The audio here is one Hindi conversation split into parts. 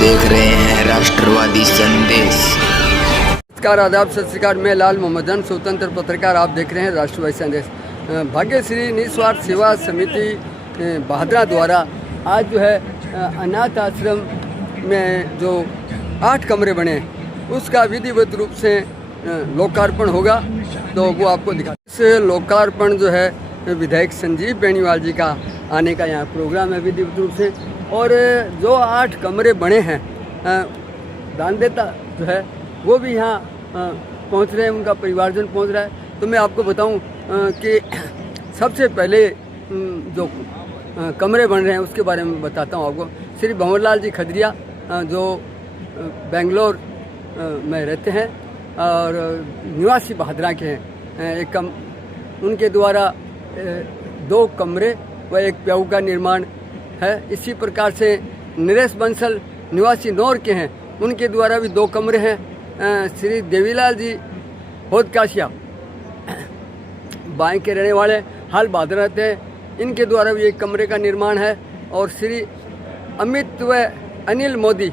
देख रहे हैं राष्ट्रवादी संदेश। नमस्कार, आदाब, सत श्री अकाल। मैं लाल मोहम्मदन, स्वतंत्र पत्रकार। आप देख रहे हैं राष्ट्रवादी संदेश। भाग्यश्री निस्वार्थ सेवा समिति भादरा द्वारा आज जो है अनाथ आश्रम में जो 8 कमरे बने हैं उसका विधिवत रूप से लोकार्पण होगा, तो वो आपको दिखा। इस लोकार्पण जो है विधायक संजीव बेनीवाल जी का आने का यहाँ प्रोग्राम है विधिवत रूप से। और जो 8 कमरे बने हैं दानदेता जो है वो भी यहाँ पहुँच रहे हैं, उनका परिवारजन पहुँच रहा है। तो मैं आपको बताऊं कि सबसे पहले जो कमरे बन रहे हैं उसके बारे में बताता हूं आपको। श्री भंवरलाल जी खदरिया जो बेंगलोर में रहते हैं और निवासी भादरा के हैं, उनके द्वारा 2 कमरे व 1 प्याऊ का निर्माण है। इसी प्रकार से नरेश बंसल निवासी नौर के हैं, उनके द्वारा भी 2 कमरे हैं। श्री देवीलाल जी होदकाशिया बाएं के रहने वाले, हाल भादरा रहते हैं, इनके द्वारा भी 1 कमरे का निर्माण है। और श्री अमित व अनिल मोदी,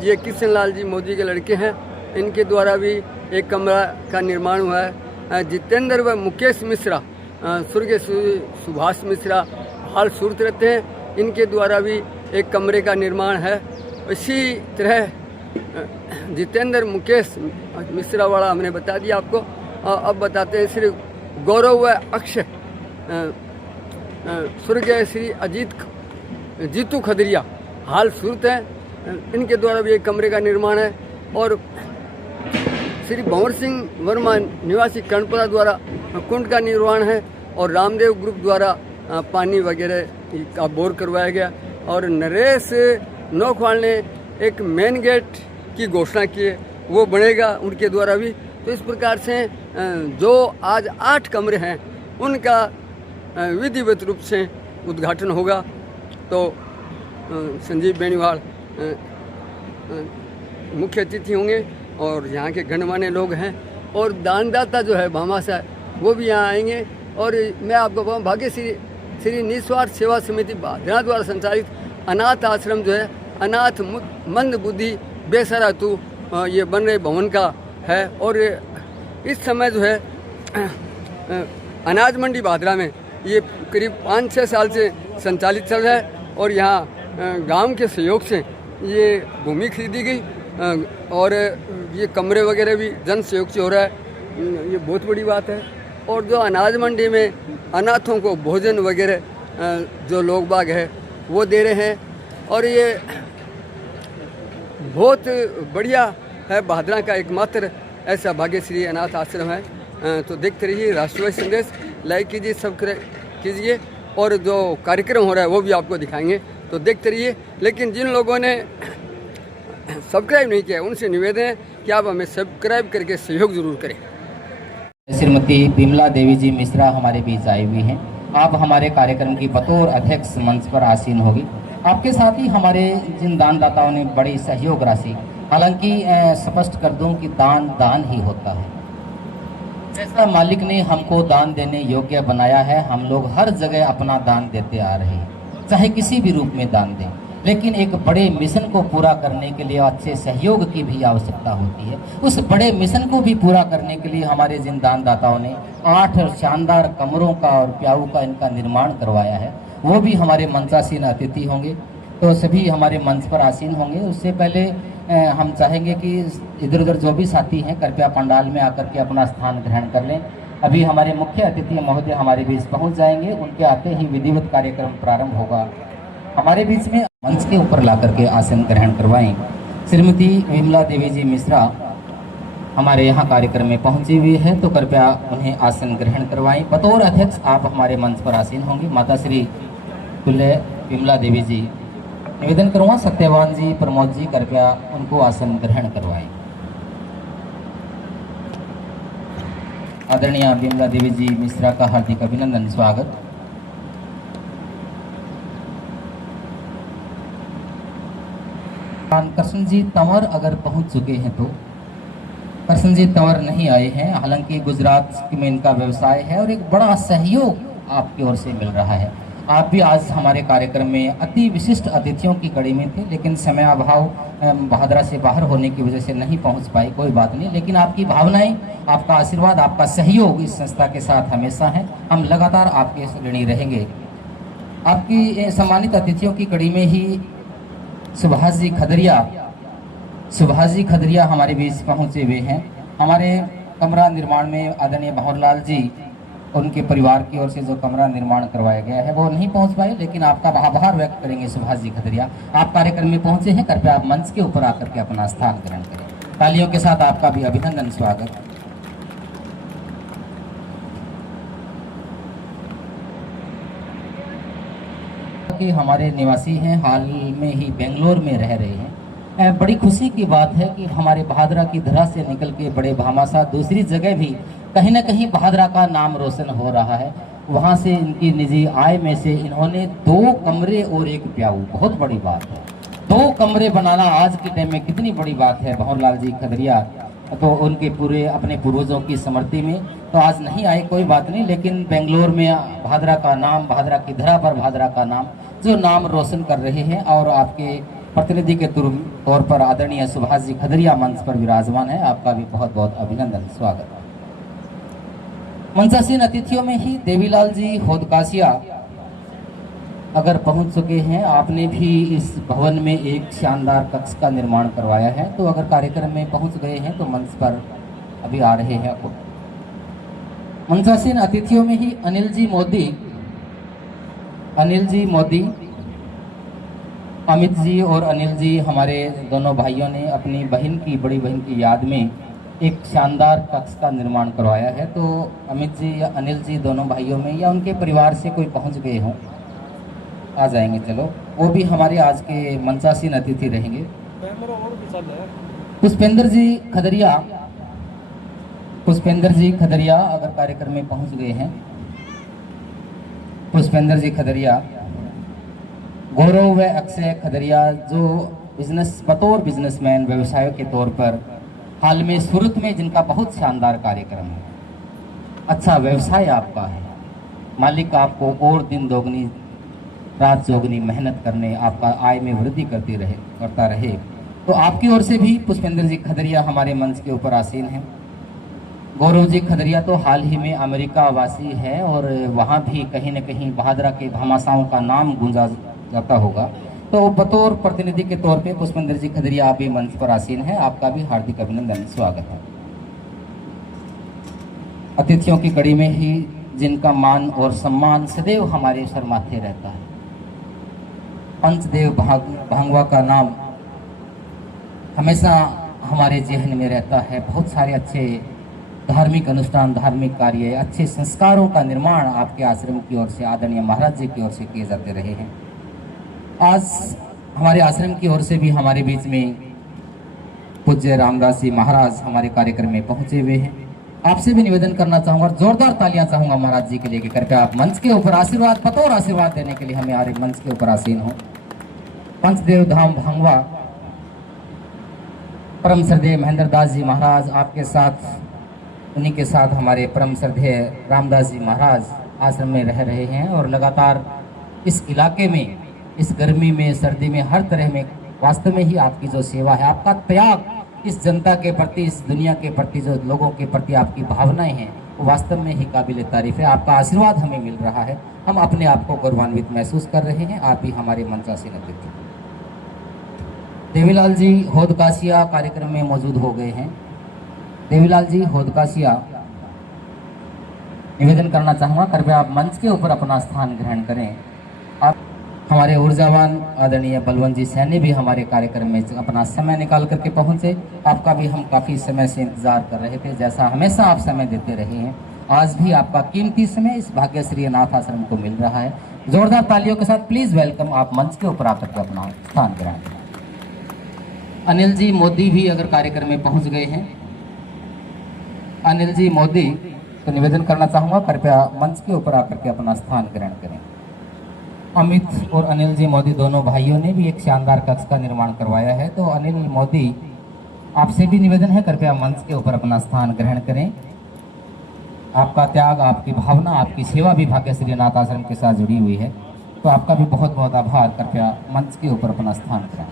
ये किशन लाल जी मोदी के लड़के हैं, इनके द्वारा भी 1 कमरा का निर्माण हुआ है। जितेंद्र व मुकेश मिश्रा, स्वर्गीय सुभाष मिश्रा हाल सूरत रहते हैं, इनके द्वारा भी 1 कमरे का निर्माण है। इसी तरह जितेंद्र मुकेश मिश्रा वाला हमने बता दिया आपको। अब बताते हैं श्री गौरव व अक्षय, स्वर्गीय श्री जीतू खदरिया हाल सूरत हैं, इनके द्वारा भी 1 कमरे का निर्माण है। और श्री भंवर सिंह वर्मा निवासी कर्णपुरा द्वारा कुंड का निर्माण है। और रामदेव ग्रुप द्वारा पानी वगैरह का बोर करवाया गया। और नरेश नौखवाल ने एक मेन गेट की घोषणा की है, वो बनेगा उनके द्वारा भी। तो इस प्रकार से जो आज 8 कमरे हैं उनका विधिवत रूप से उद्घाटन होगा। तो संजीव बेनीवाल मुख्य अतिथि होंगे और यहाँ के गणमान्य लोग हैं। और दानदाता जो है भामाशाह वो भी यहाँ आएंगे। और मैं आपको बताऊँ, भाग्यश्री श्री निस्वार्थ सेवा समिति भादरा द्वारा संचालित अनाथ आश्रम जो है अनाथ मंद बुद्धि बेसहारा तू ये बन रहे भवन का है। और इस समय जो है अनाज मंडी भादरा में ये करीब 5-6 साल से संचालित चल रहा है। और यहाँ गांव के सहयोग से ये भूमि खरीदी गई और ये कमरे वगैरह भी जन सहयोग से हो रहा है, ये बहुत बड़ी बात है। और जो अनाज मंडी में अनाथों को भोजन वगैरह जो लोग बाग है वो दे रहे हैं, और ये बहुत बढ़िया है। भादरा का एकमात्र ऐसा भाग्यश्री अनाथ आश्रम है। तो देखते रहिए राष्ट्रवादी संदेश, लाइक कीजिए, सब्सक्राइब कीजिए, और जो कार्यक्रम हो रहा है वो भी आपको दिखाएंगे, तो देखते रहिए। लेकिन जिन लोगों ने सब्सक्राइब नहीं किया उनसे निवेदन है कि आप हमें सब्सक्राइब करके सहयोग जरूर करें। श्रीमती बिमला देवी जी मिश्रा हमारे बीच आई हुई हैं। आप हमारे कार्यक्रम की बतौर अध्यक्ष मंच पर आसीन होगी। आपके साथ ही हमारे जिन दानदाताओं ने बड़ी सहयोग राशि, हालांकि स्पष्ट कर दूं कि दान दान ही होता है। जैसा मालिक ने हमको दान देने योग्य बनाया है, हम लोग हर जगह अपना दान देते आ रहे हैं, चाहे किसी भी रूप में दान दें। लेकिन एक बड़े मिशन को पूरा करने के लिए अच्छे सहयोग की भी आवश्यकता होती है। उस बड़े मिशन को भी पूरा करने के लिए हमारे जिन दानदाताओं ने 8 शानदार कमरों का और प्याऊ का इनका निर्माण करवाया है, वो भी हमारे मंचासीन अतिथि होंगे। तो सभी हमारे मंच पर आसीन होंगे। उससे पहले हम चाहेंगे कि इधर उधर जो भी साथी हैं कृपया पंडाल में आकर के अपना स्थान ग्रहण कर लें। अभी हमारे मुख्य अतिथि महोदय हमारे बीच पहुंच जाएंगे, उनके आते ही विधिवत कार्यक्रम प्रारंभ होगा। हमारे बीच में मंच के ऊपर ला करके आसन ग्रहण करवाएं। श्रीमती बिमला देवी जी मिश्रा हमारे यहाँ कार्यक्रम में पहुंची हुई है, तो कृपया उन्हें आसन ग्रहण करवाएं। बतौर अध्यक्ष आप हमारे मंच पर आसीन होंगी। माता श्री तुल्य बिमला देवी जी, निवेदन करूँगा सत्यवान जी, प्रमोद जी, कृपया उनको आसन ग्रहण करवाएं। आदरणीय बिमला देवी जी मिश्रा का हार्दिक अभिनंदन, स्वागत। कृष्ण जी तंवर अगर पहुंच चुके हैं तो कृष्ण जी तंवर नहीं आए हैं, हालांकि गुजरात में इनका व्यवसाय है और एक बड़ा सहयोग आपकी ओर से मिल रहा है। आप भी आज हमारे कार्यक्रम में अति विशिष्ट अतिथियों की कड़ी में थे, लेकिन समय अभाव भादरा से बाहर होने की वजह से नहीं पहुंच पाई। कोई बात नहीं, लेकिन आपकी भावनाएं, आपका आशीर्वाद, आपका सहयोग इस संस्था के साथ हमेशा है। हम लगातार आपके ऋणी रहेंगे। आपकी सम्मानित अतिथियों की कड़ी में ही सुभाष जी खदरिया हमारे बीच पहुंचे हुए हैं। हमारे कमरा निर्माण में आदरणीय भंवरलाल जी, उनके परिवार की ओर से जो कमरा निर्माण करवाया गया है वो नहीं पहुंच पाए, लेकिन आपका आभार व्यक्त करेंगे। सुभाष जी खदरिया, आप कार्यक्रम में पहुंचे हैं, कृपया आप मंच के ऊपर आकर के अपना स्थान ग्रहण करें। तालियों के साथ आपका भी अभिनंदन, स्वागत। कि हमारे निवासी हैं, हाल में ही बेंगलोर में रह रहे हैं। बड़ी खुशी की बात है कि हमारे भादरा की धरा से निकल के बड़े भामाशाह दूसरी जगह भी कहीं न कहीं भादरा का नाम रोशन हो रहा है। वहाँ से इनकी निजी आय में से इन्होंने 2 कमरे और 1 प्याऊ, बहुत बड़ी बात है। 2 कमरे बनाना आज के टाइम में कितनी बड़ी बात है। भंवरलाल जी खदरिया तो उनके पूरे अपने पूर्वजों की स्मृति में तो आज नहीं आए, कोई बात नहीं, लेकिन बेंगलोर में भादरा का नाम, भादरा की धरा पर भादरा का नाम, जो नाम रोशन कर रहे हैं। और आपके प्रतिनिधि के तौर पर आदरणीय सुभाष जी खदरिया मंच पर विराजमान है। आपका भी बहुत बहुत अभिनंदन, स्वागत। मंचासीन अतिथियों में ही देवीलाल जी होदकासिया अगर पहुंच चुके हैं। आपने भी इस भवन में एक शानदार कक्ष का निर्माण करवाया है, तो अगर कार्यक्रम में पहुंच गए हैं तो मंच पर अभी आ रहे हैं। मंचासीन अतिथियों में ही अनिल जी मोदी, अमित जी और अनिल जी, हमारे दोनों भाइयों ने अपनी बड़ी बहन की याद में एक शानदार कक्ष का निर्माण करवाया है। तो अमित जी या अनिल जी, दोनों भाइयों में या उनके परिवार से कोई पहुंच गए हों, आ जाएंगे। चलो, वो भी हमारे आज के मंचासीन अतिथि रहेंगे। पुष्पेंद्र जी खदरिया अगर कार्यक्रम में पहुंच गए हैं। पुष्पेंद्र जी खदरिया, गौरव व अक्षय खदरिया, जो बतौर बिजनेसमैन, व्यवसाय के तौर पर हाल में सूरत में जिनका बहुत शानदार कार्यक्रम है, अच्छा व्यवसाय आपका है, मालिक आपको और दिन दोगुनी रात जोगनी मेहनत करने, आपका आय में वृद्धि करता रहे। तो आपकी ओर से भी पुष्पेंद्र जी खदरिया हमारे मंच के ऊपर आसीन हैं। गौरव जी खदरिया तो हाल ही में अमेरिका वासी है और वहाँ भी कहीं न कहीं भादरा के भामाशाहों का नाम गूंजा जाता होगा। तो बतौर प्रतिनिधि के तौर पे पुष्पेंद्र जी खदरिया आप भी मंच पर आसीन हैं। आपका भी हार्दिक अभिनंदन, स्वागत है। अतिथियों की कड़ी में ही जिनका मान और सम्मान सदैव हमारे सर माथे रहता है, पंचदेव भांगवा का नाम हमेशा हमारे जहन में रहता है। बहुत सारे अच्छे धार्मिक अनुष्ठान, धार्मिक कार्य, अच्छे संस्कारों का निर्माण आपके आश्रम की ओर से, आदरणीय महाराज जी की ओर से किए जाते रहे हैं। आज हमारे आश्रम की ओर से भी हमारे बीच में पूज्य रामदास जी महाराज हमारे कार्यक्रम में पहुंचे हुए हैं। आपसे भी निवेदन करना चाहूंगा, जोरदार तालियां चाहूंगा महाराज जी के लिए कि कृपया आप मंच के ऊपर आशीर्वाद, बतौर आशीर्वाद देने के लिए हमें मंच के ऊपर आसीन हो। पंचदेव धाम भांगवा, परम श्रद्धेय महेंद्र दास जी महाराज आपके साथ, उन्हीं के साथ हमारे परम श्रद्धेय रामदास जी महाराज आश्रम में रह रहे हैं और लगातार इस इलाके में, इस गर्मी में, सर्दी में, हर तरह में वास्तव में ही आपकी जो सेवा है, आपका त्याग, इस जनता के प्रति, इस दुनिया के प्रति, जो लोगों के प्रति आपकी भावनाएं हैं, वो वास्तव में ही काबिल तारीफ है। आपका आशीर्वाद हमें मिल रहा है, हम अपने आप को गौरवान्वित महसूस कर रहे हैं। आप भी हमारे मंचासीन अतिथि। देवीलाल जी होदकासिया कार्यक्रम में मौजूद हो गए हैं। देवीलाल जी होदकासिया, निवेदन करना चाहूँगा, कृपया आप मंच के ऊपर अपना स्थान ग्रहण करें। आप हमारे ऊर्जावान आदरणीय बलवंत जी सैनी भी हमारे कार्यक्रम में अपना समय निकाल करके पहुंचे। आपका भी हम काफ़ी समय से इंतजार कर रहे थे, जैसा हमेशा आप समय देते रहे हैं। आज भी आपका कीमती समय इस भाग्यश्री अनाथ आश्रम को मिल रहा है। जोरदार तालियों के साथ प्लीज वेलकम, आप मंच के ऊपर आकर के अपना स्थान ग्रहण करें। अनिल जी मोदी भी अगर कार्यक्रम में पहुंच गए हैं, अनिल जी मोदी, तो निवेदन करना चाहूँगा, कृपया मंच के ऊपर आकर के अपना स्थान ग्रहण करें। अमित और अनिल जी मोदी दोनों भाइयों ने भी एक शानदार कक्ष का निर्माण करवाया है। तो अनिल मोदी, आपसे भी निवेदन है, कृपया मंच के ऊपर अपना स्थान ग्रहण करें। आपका त्याग, आपकी भावना, आपकी सेवा भी भाग्यश्री अनाथ आश्रम के साथ जुड़ी हुई है। तो आपका भी बहुत बहुत आभार। कृपया मंच के ऊपर अपना स्थान करें।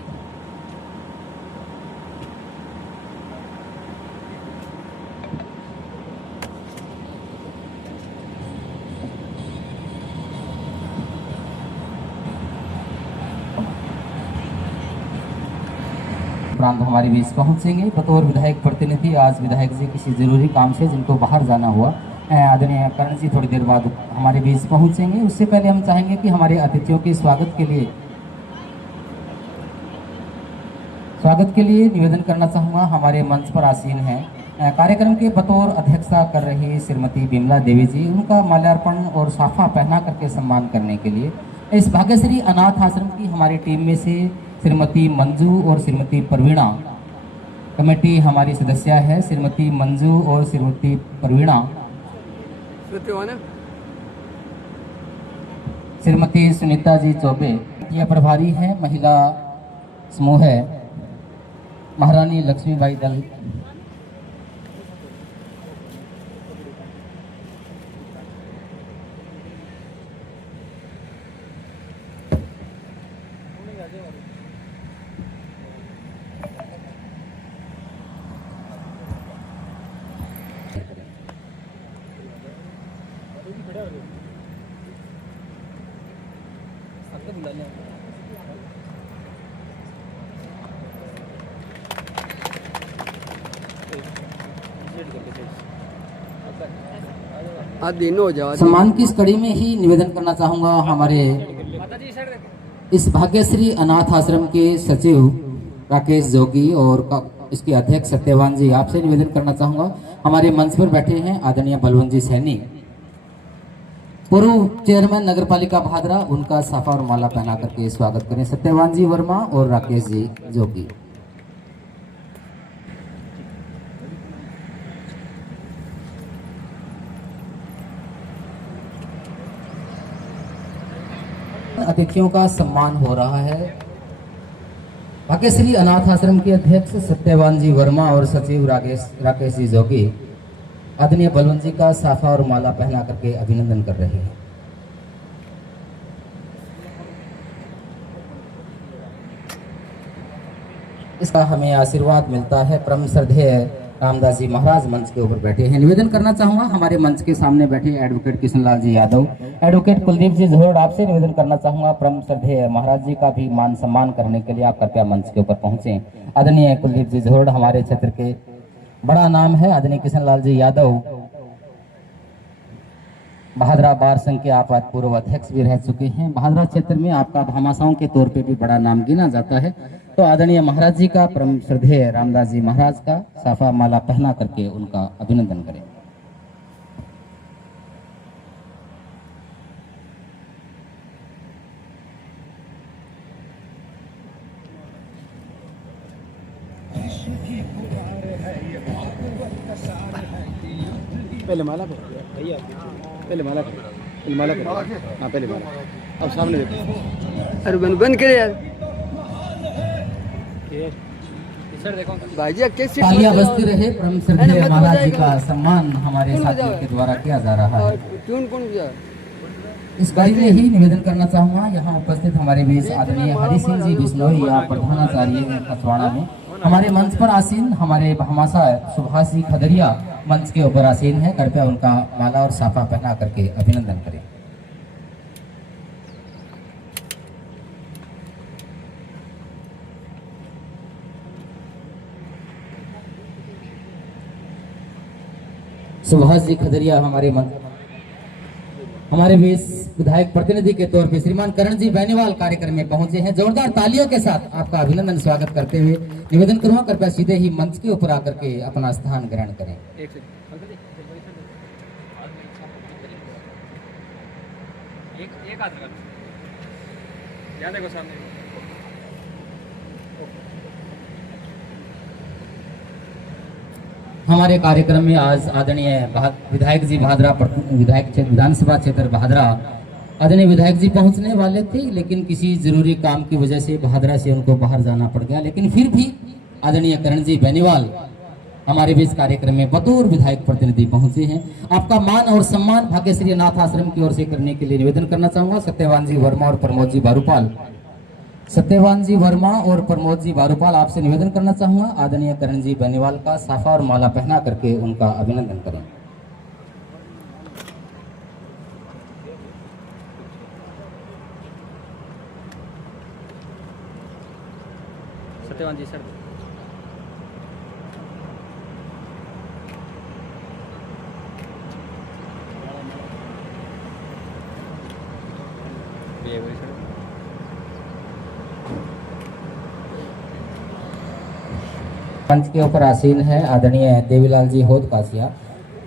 उपरांत हमारे बीच पहुंचेंगे बतौर विधायक प्रतिनिधि। आज विधायक जी किसी जरूरी काम से जिनको बाहर जाना हुआ, आदरणीय करण जी थोड़ी देर बाद हमारे बीच पहुंचेंगे। उससे पहले हम चाहेंगे कि हमारे अतिथियों के स्वागत के लिए निवेदन करना चाहूँगा। हमारे मंच पर आसीन हैं कार्यक्रम के बतौर अध्यक्षता कर रही श्रीमती बिमला देवी जी, उनका माल्यार्पण और साफा पहना करके सम्मान करने के लिए इस भाग्यश्री अनाथ आश्रम की हमारी टीम में से श्रीमती मंजू और श्रीमती प्रवीणा, कमेटी हमारी सदस्य है श्रीमती मंजू और श्रीमती प्रवीणा, श्रीमती सुनीता जी चौबे, यह प्रभारी है महिला समूह है महारानी लक्ष्मीबाई दल, सम्मान की इस कड़ी में ही निवेदन करना चाहूँगा। हमारे इस भाग्यश्री अनाथ आश्रम के सचिव राकेश जोगी और इसके अध्यक्ष सत्यवान जी, आपसे निवेदन करना चाहूँगा। हमारे मंच पर बैठे हैं आदरणीय बलवंत जी सैनी, पूर्व चेयरमैन नगर पालिका भादरा, उनका साफा और माला पहना करके स्वागत करें सत्यवान जी वर्मा और राकेश जी जोगी। अतिथियों का सम्मान हो रहा है। भाग्यश्री अनाथ आश्रम के अध्यक्ष सत्यवान जी वर्मा और सचिव राकेश जी जोगी आदरणीय बलवंत जी का साफा और माला पहना करके अभिनंदन कर रहे हैं। इसका हमें आशीर्वाद मिलता है। परम श्रद्धेय रामदास जी महाराज मंच के ऊपर बैठे हैं। निवेदन करना चाहूंगा हमारे मंच के सामने बैठे एडवोकेट किशनलाल जी यादव, एडवोकेट कुलदीप जी झोड़, आपसे निवेदन करना चाहूंगा परम श्रद्धेय महाराज जी का भी मान सम्मान करने के लिए आप कृपया मंच के ऊपर पहुंचे। आदरणीय कुलदीप जी झोड़ हमारे क्षेत्र के बड़ा नाम है। आदरणीय किशनलाल जी यादव भादरा बार संघ के आप पूर्व अध्यक्ष भी रह चुके हैं। भादरा क्षेत्र में आपका भामाशाओं के तौर पे भी बड़ा नाम गिना जाता है। तो आदरणीय महाराज जी का परम श्रद्धेय रामदास जी महाराज का साफा माला पहना करके उनका अभिनंदन करें। पहले माला भैया, पहले माला हाँ पहले माला। अब सामने देखो। अरे बंद करे यार भाईजी, कैसे तालियां बजती रहे। परम श्रद्धेय महाराज जी का सम्मान हमारे साथियों के द्वारा किया जा रहा है। इस कड़ी में ही निवेदन करना चाहूंगा यहाँ उपस्थित हमारे बीच आदरणीय हरि सिंह जी बिश्नोई या प्रधानाचार्य खसवाड़ा में हमारे मंच पर आसीन हमारे भामाशा सुभाष जी खदरिया मंच के ऊपर आसीन है। कृपया उनका माला और साफा पहना करके अभिनंदन करें। सुभाष जी खदरिया हमारे बीच विधायक प्रतिनिधि के तौर पे श्रीमान करण जी बेनीवाल कार्यक्रम में पहुंचे हैं। जोरदार तालियों के साथ आपका अभिनंदन स्वागत करते हुए निवेदन करूंगा कृपया सीधे ही मंच के ऊपर आकर के अपना स्थान ग्रहण करें। हमारे कार्यक्रम में आज आदरणीय विधायक जी भादरा विधानसभा क्षेत्र भादरा आदरणीय विधायक जी पहुंचने वाले थे, लेकिन किसी जरूरी काम की वजह से भादरा से उनको बाहर जाना पड़ गया। लेकिन फिर भी आदरणीय करण जी बेनीवाल हमारे बीच कार्यक्रम में बतौर विधायक प्रतिनिधि पहुंचे हैं। आपका मान और सम्मान भाग्यश्री अनाथ आश्रम की ओर से करने के लिए निवेदन करना चाहूंगा सत्यवान जी वर्मा और प्रमोद जी बारूपाल। सत्यवान जी वर्मा और प्रमोद जी बारूपाल, आपसे निवेदन करना चाहूंगा आदरणीय करण जी बेनीवाल का साफा और माला पहना करके उनका अभिनंदन करें। सत्यवान जी सर। मंच के ऊपर आसीन है आदरणीय देवीलाल जी होद कासिया।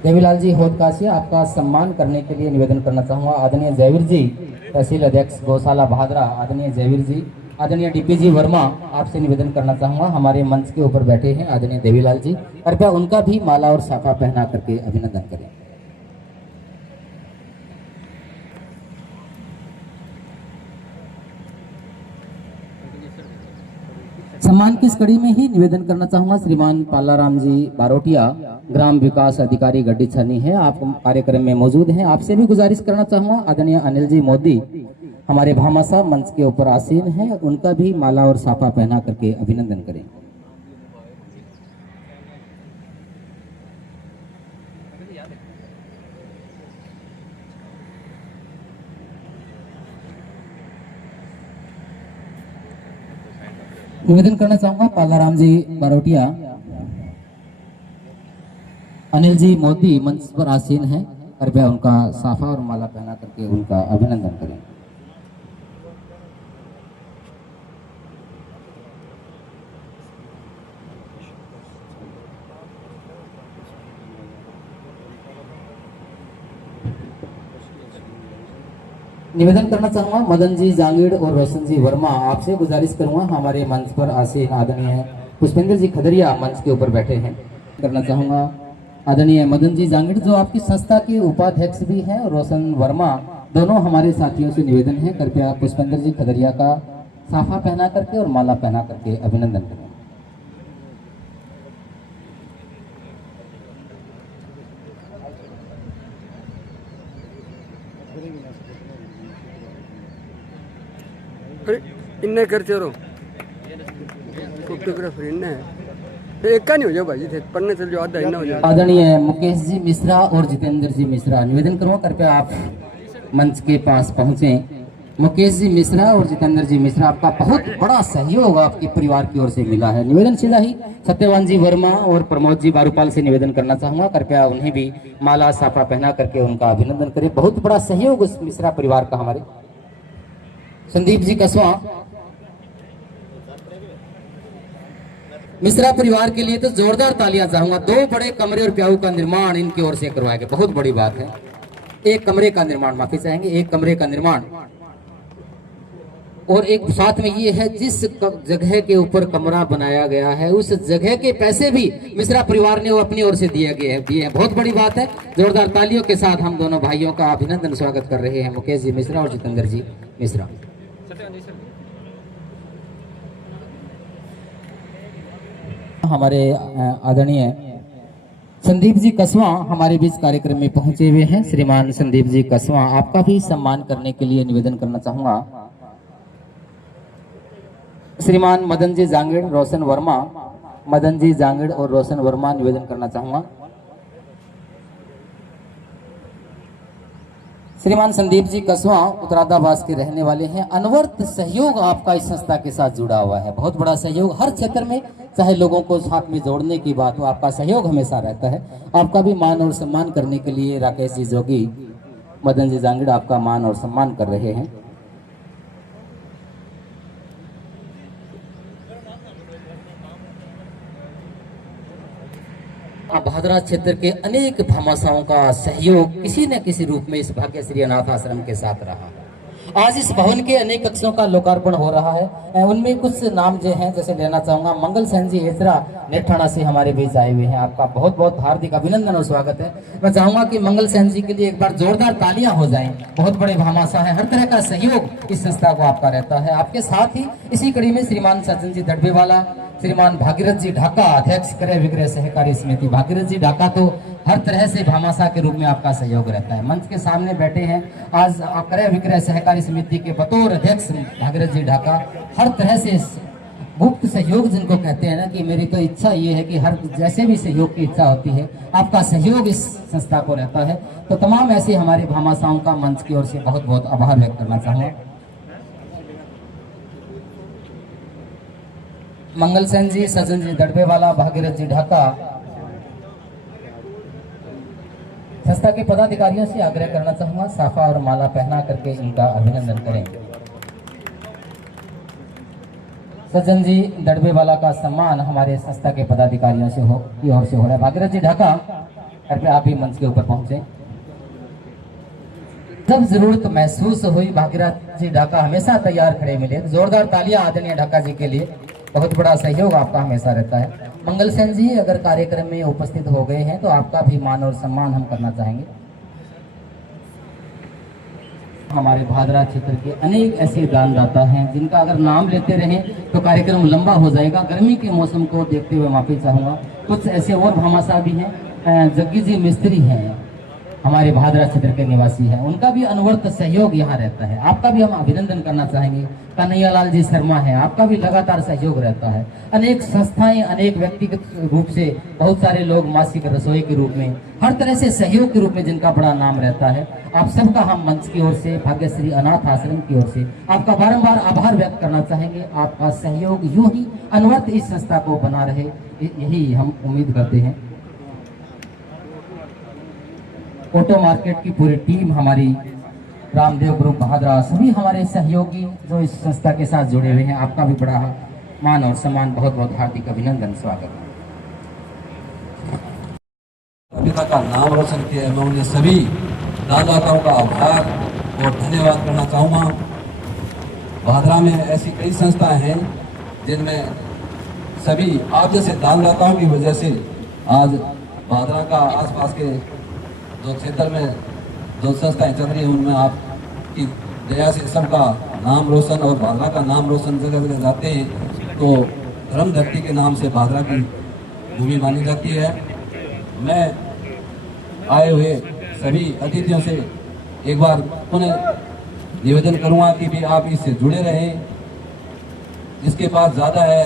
देवीलाल जी होद कासिया, आपका सम्मान करने के लिए निवेदन करना चाहूँगा आदरणीय जयवीर जी तहसील अध्यक्ष गौशाला भादरा, आदरणीय जयवीर जी। आदरणीय डीपी जी वर्मा, आपसे निवेदन करना चाहूँगा हमारे मंच के ऊपर बैठे हैं आदरणीय देवीलाल जी, कृपया उनका भी माला और साफा पहना करके अभिनंदन करें। सम्मान की इस कड़ी में ही निवेदन करना चाहूंगा श्रीमान पालाराम जी बारोटिया, ग्राम विकास अधिकारी गड्डी छानी है, आप कार्यक्रम में मौजूद हैं। आपसे भी गुजारिश करना चाहूंगा आदरणीय अनिल जी मोदी हमारे भामासा मंच के ऊपर आसीन हैं, उनका भी माला और साफा पहना करके अभिनंदन करें। निवेदन करना चाहूंगा पालाराम जी बारोटिया, अनिल जी मोदी मंच पर आसीन हैं, कृपया उनका साफा और माला पहना करके उनका अभिनंदन करें। निवेदन करना चाहूंगा मदन जी जांगीड़ और रोशन जी वर्मा, आपसे गुजारिश करूंगा हमारे मंच पर आसीन आदरणीय पुष्पेंद्र जी खदरिया मंच के ऊपर बैठे हैं। करना चाहूंगा आदरणीय मदन जी जांगीड़ जो आपकी संस्था के उपाध्यक्ष भी हैं, और रोशन वर्मा, दोनों हमारे साथियों से निवेदन है कृपया पुष्पेंद्र जी खदरिया का साफा पहना करके और माला पहना करके अभिनंदन करें। इन्ने करते रहो फोटोग्राफर इन्ने एक का नहीं हो जाओ भाई थे पढ़ने चल जाओ आधा इन्ना हो जाए। आदरणीय मुकेश जी मिश्रा और जितेंद्र जी मिश्रा, निवेदन करूंगा कृपया आप मंच के पास पहुंचे। मुकेश जी मिश्रा और जितेंद्र जी मिश्रा, आपका बहुत बड़ा सहयोग आपके परिवार की ओर से मिला है। निवेदन सीधा ही सत्यवान जी वर्मा और प्रमोद जी बारूपाल से निवेदन करना चाहूंगा कृपया उन्हें भी माला साफा पहना करके उनका अभिनंदन करें। बहुत बड़ा सहयोग इस मिश्रा परिवार का। हमारे संदीप जी कसवा, मिश्रा परिवार के लिए तो जोरदार तालियां चाहूंगा। 2 बड़े कमरे और प्याऊ का निर्माण इनकी ओर से करवाया गया, बहुत बड़ी बात है। 1 कमरे का निर्माण, माफी चाहेंगे, 1 कमरे का निर्माण, और एक साथ में ये है जिस जगह के ऊपर कमरा बनाया गया है उस जगह के पैसे भी मिश्रा परिवार ने वो अपनी ओर से दिए हैं। बहुत बड़ी बात है। जोरदार तालियों के साथ हम दोनों भाइयों का अभिनंदन स्वागत कर रहे हैं, मुकेश जी मिश्रा और जितेंद्र जी मिश्रा। हमारे आदरणीय संदीप जी कसवा हमारे बीच कार्यक्रम में पहुंचे हुए हैं। श्रीमान संदीप जी कसवा, आपका भी सम्मान करने के लिए निवेदन करना चाहूंगा। श्रीमान मदन जी जांगीड़, रोशन वर्मा, मदन जी जांगीड़ और रोशन वर्मा, निवेदन करना चाहूंगा। श्रीमान संदीप जी कसवा उत्तरादाबाद के रहने वाले हैं। अनवरत सहयोग आपका इस संस्था के साथ जुड़ा हुआ है, बहुत बड़ा सहयोग हर क्षेत्र में, चाहे लोगों को साथ में जोड़ने की बात हो, आपका सहयोग हमेशा रहता है। आपका भी मान और सम्मान करने के लिए राकेश जी जोगी, मदन जी जांगीड़ आपका मान और सम्मान कर रहे हैं। भादरा क्षेत्र के अनेक भामाशाओं का सहयोग किसी न किसी रूप में इस भाग्यश्री अनाथ आश्रम के साथ रहा। आज इस भवन के अनेक कक्षों का लोकार्पण हो रहा है। उनमें कुछ नाम जो हैं जैसे लेना चाहूंगा। मंगल सेन जी हेसरा नेठाणा से हमारे बीच आए हुए हैं, आपका बहुत बहुत हार्दिक अभिनंदन और स्वागत है। मैं चाहूंगा कि मंगल सेन जी के लिए एक बार जोरदार तालियां हो जाएं। बहुत बड़े भामाशा है, हर तरह का सहयोग इस संस्था को आपका रहता है। आपके साथ ही इसी कड़ी में श्रीमान सचिन जी दड़बेवाला, श्रीमान भागीरथ जी ढाका, अध्यक्ष क्रय विक्रय सहकारी समिति। भागीरथ जी ढाका तो हर तरह से भामाशाह के रूप में आपका सहयोग रहता है। मंच के सामने बैठे हैं आज क्रय विक्रय सहकारी समिति के बतौर अध्यक्ष भागीरथ जी ढाका। हर तरह से गुप्त सहयोग जिनको कहते हैं ना, कि मेरी तो इच्छा ये है कि हर जैसे भी सहयोग की इच्छा होती है आपका सहयोग इस संस्था को रहता है। तो तमाम ऐसे हमारे भामाशाहों का मंच की ओर से बहुत बहुत आभार व्यक्त करना चाहूँगा। मंगल सेन जी, सज्जन जी दड़बेवाला, भागीरथ जी ढाका। संस्था के पदाधिकारियों से आग्रह करना चाहूंगा साफा और माला पहना करके इनका अभिनंदन करें। सज्जन जी दड़बेवाला का सम्मान हमारे संस्था के पदाधिकारियों से की ओर से हो रहा है। भागीरथ जी ढाका, कृपया आप भी मंच के ऊपर पहुंचे। जब जरूरत महसूस हुई भागीरथ जी ढाका हमेशा तैयार खड़े मिले। जोरदार तालियां आदरणीय ढाका जी के लिए, बहुत बड़ा सहयोग आपका हमेशा रहता है। मंगल सेन जी अगर कार्यक्रम में उपस्थित हो गए हैं तो आपका भी मान और सम्मान हम करना चाहेंगे। हमारे भादरा क्षेत्र के अनेक ऐसे दानदाता हैं जिनका अगर नाम लेते रहें तो कार्यक्रम लंबा हो जाएगा। गर्मी के मौसम को देखते हुए माफी चाहूंगा। कुछ ऐसे और भामाशाह भी हैं, जग्गी जी मिस्त्री हैं, हमारे भादरा क्षेत्र के निवासी हैं, उनका भी अनवरत सहयोग यहाँ रहता है। आपका भी हम अभिनंदन करना चाहेंगे। कन्हैया लाल जी शर्मा हैं, आपका भी लगातार सहयोग रहता है। अनेक संस्थाएं, अनेक व्यक्तिगत रूप से बहुत सारे लोग मासिक रसोई के रूप में, हर तरह से सहयोग के रूप में जिनका बड़ा नाम रहता है। आप सबका हम मंच की ओर से, भाग्यश्री अनाथ आश्रम की ओर से आपका बारंबार आभार व्यक्त करना चाहेंगे। आपका सहयोग यूं ही अनवरत इस संस्था को बना रहे, यही हम उम्मीद करते हैं। ऑटो मार्केट की पूरी टीम, हमारी रामदेव ग्रुप भादरा, सभी हमारे सहयोगी जो इस संस्था के साथ जुड़े हुए हैं, आपका भी बड़ा मान और सम्मान, बहुत बहुत हार्दिक अभिनंदन, स्वागत। पिता का नाम रोशन किया है। मैं उन्हें सभी दानदाताओं का आभार और धन्यवाद करना चाहूँगा। भादरा में ऐसी कई संस्थाएं हैं जिनमें सभी आप जैसे दानदाताओं की वजह से आज भादरा का आसपास के जो क्षेत्र में जो संस्थाएं चल रही हैं उनमें आपकी दया से सबका नाम रोशन और भादरा का नाम रोशन जगह जगह जाते हैं। तो धर्म धरती के नाम से भादरा की भूमि मानी जाती है। मैं आए हुए सभी अतिथियों से एक बार पुनः निवेदन करूंगा कि भी आप इससे जुड़े रहें। जिसके पास ज़्यादा है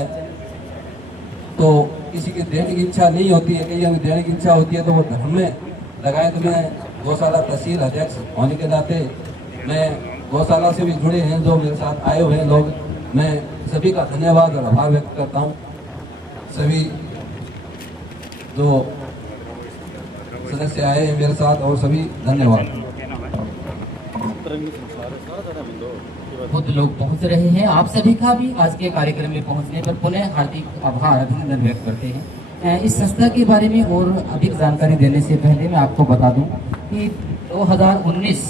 तो किसी की देने की इच्छा नहीं होती है, कहीं देने की इच्छा होती है तो वो धर्म में लगाए। तो मैं गौशाला तहसील अध्यक्ष होने के नाते मैं गौशाला से भी जुड़े हैं जो मेरे साथ आए हुए हैं लोग, मैं सभी का धन्यवाद और आभार व्यक्त करता हूँ। सभी जो सदस्य आए हैं मेरे साथ और सभी धन्यवाद। खुद लोग पहुंच रहे हैं। आप सभी का भी आज के कार्यक्रम में पहुंचने पर पुनः हार्दिक आभार अभिनंदन व्यक्त करते हैं। इस संस्था के बारे में और अधिक जानकारी देने से पहले मैं आपको बता दूं कि 2019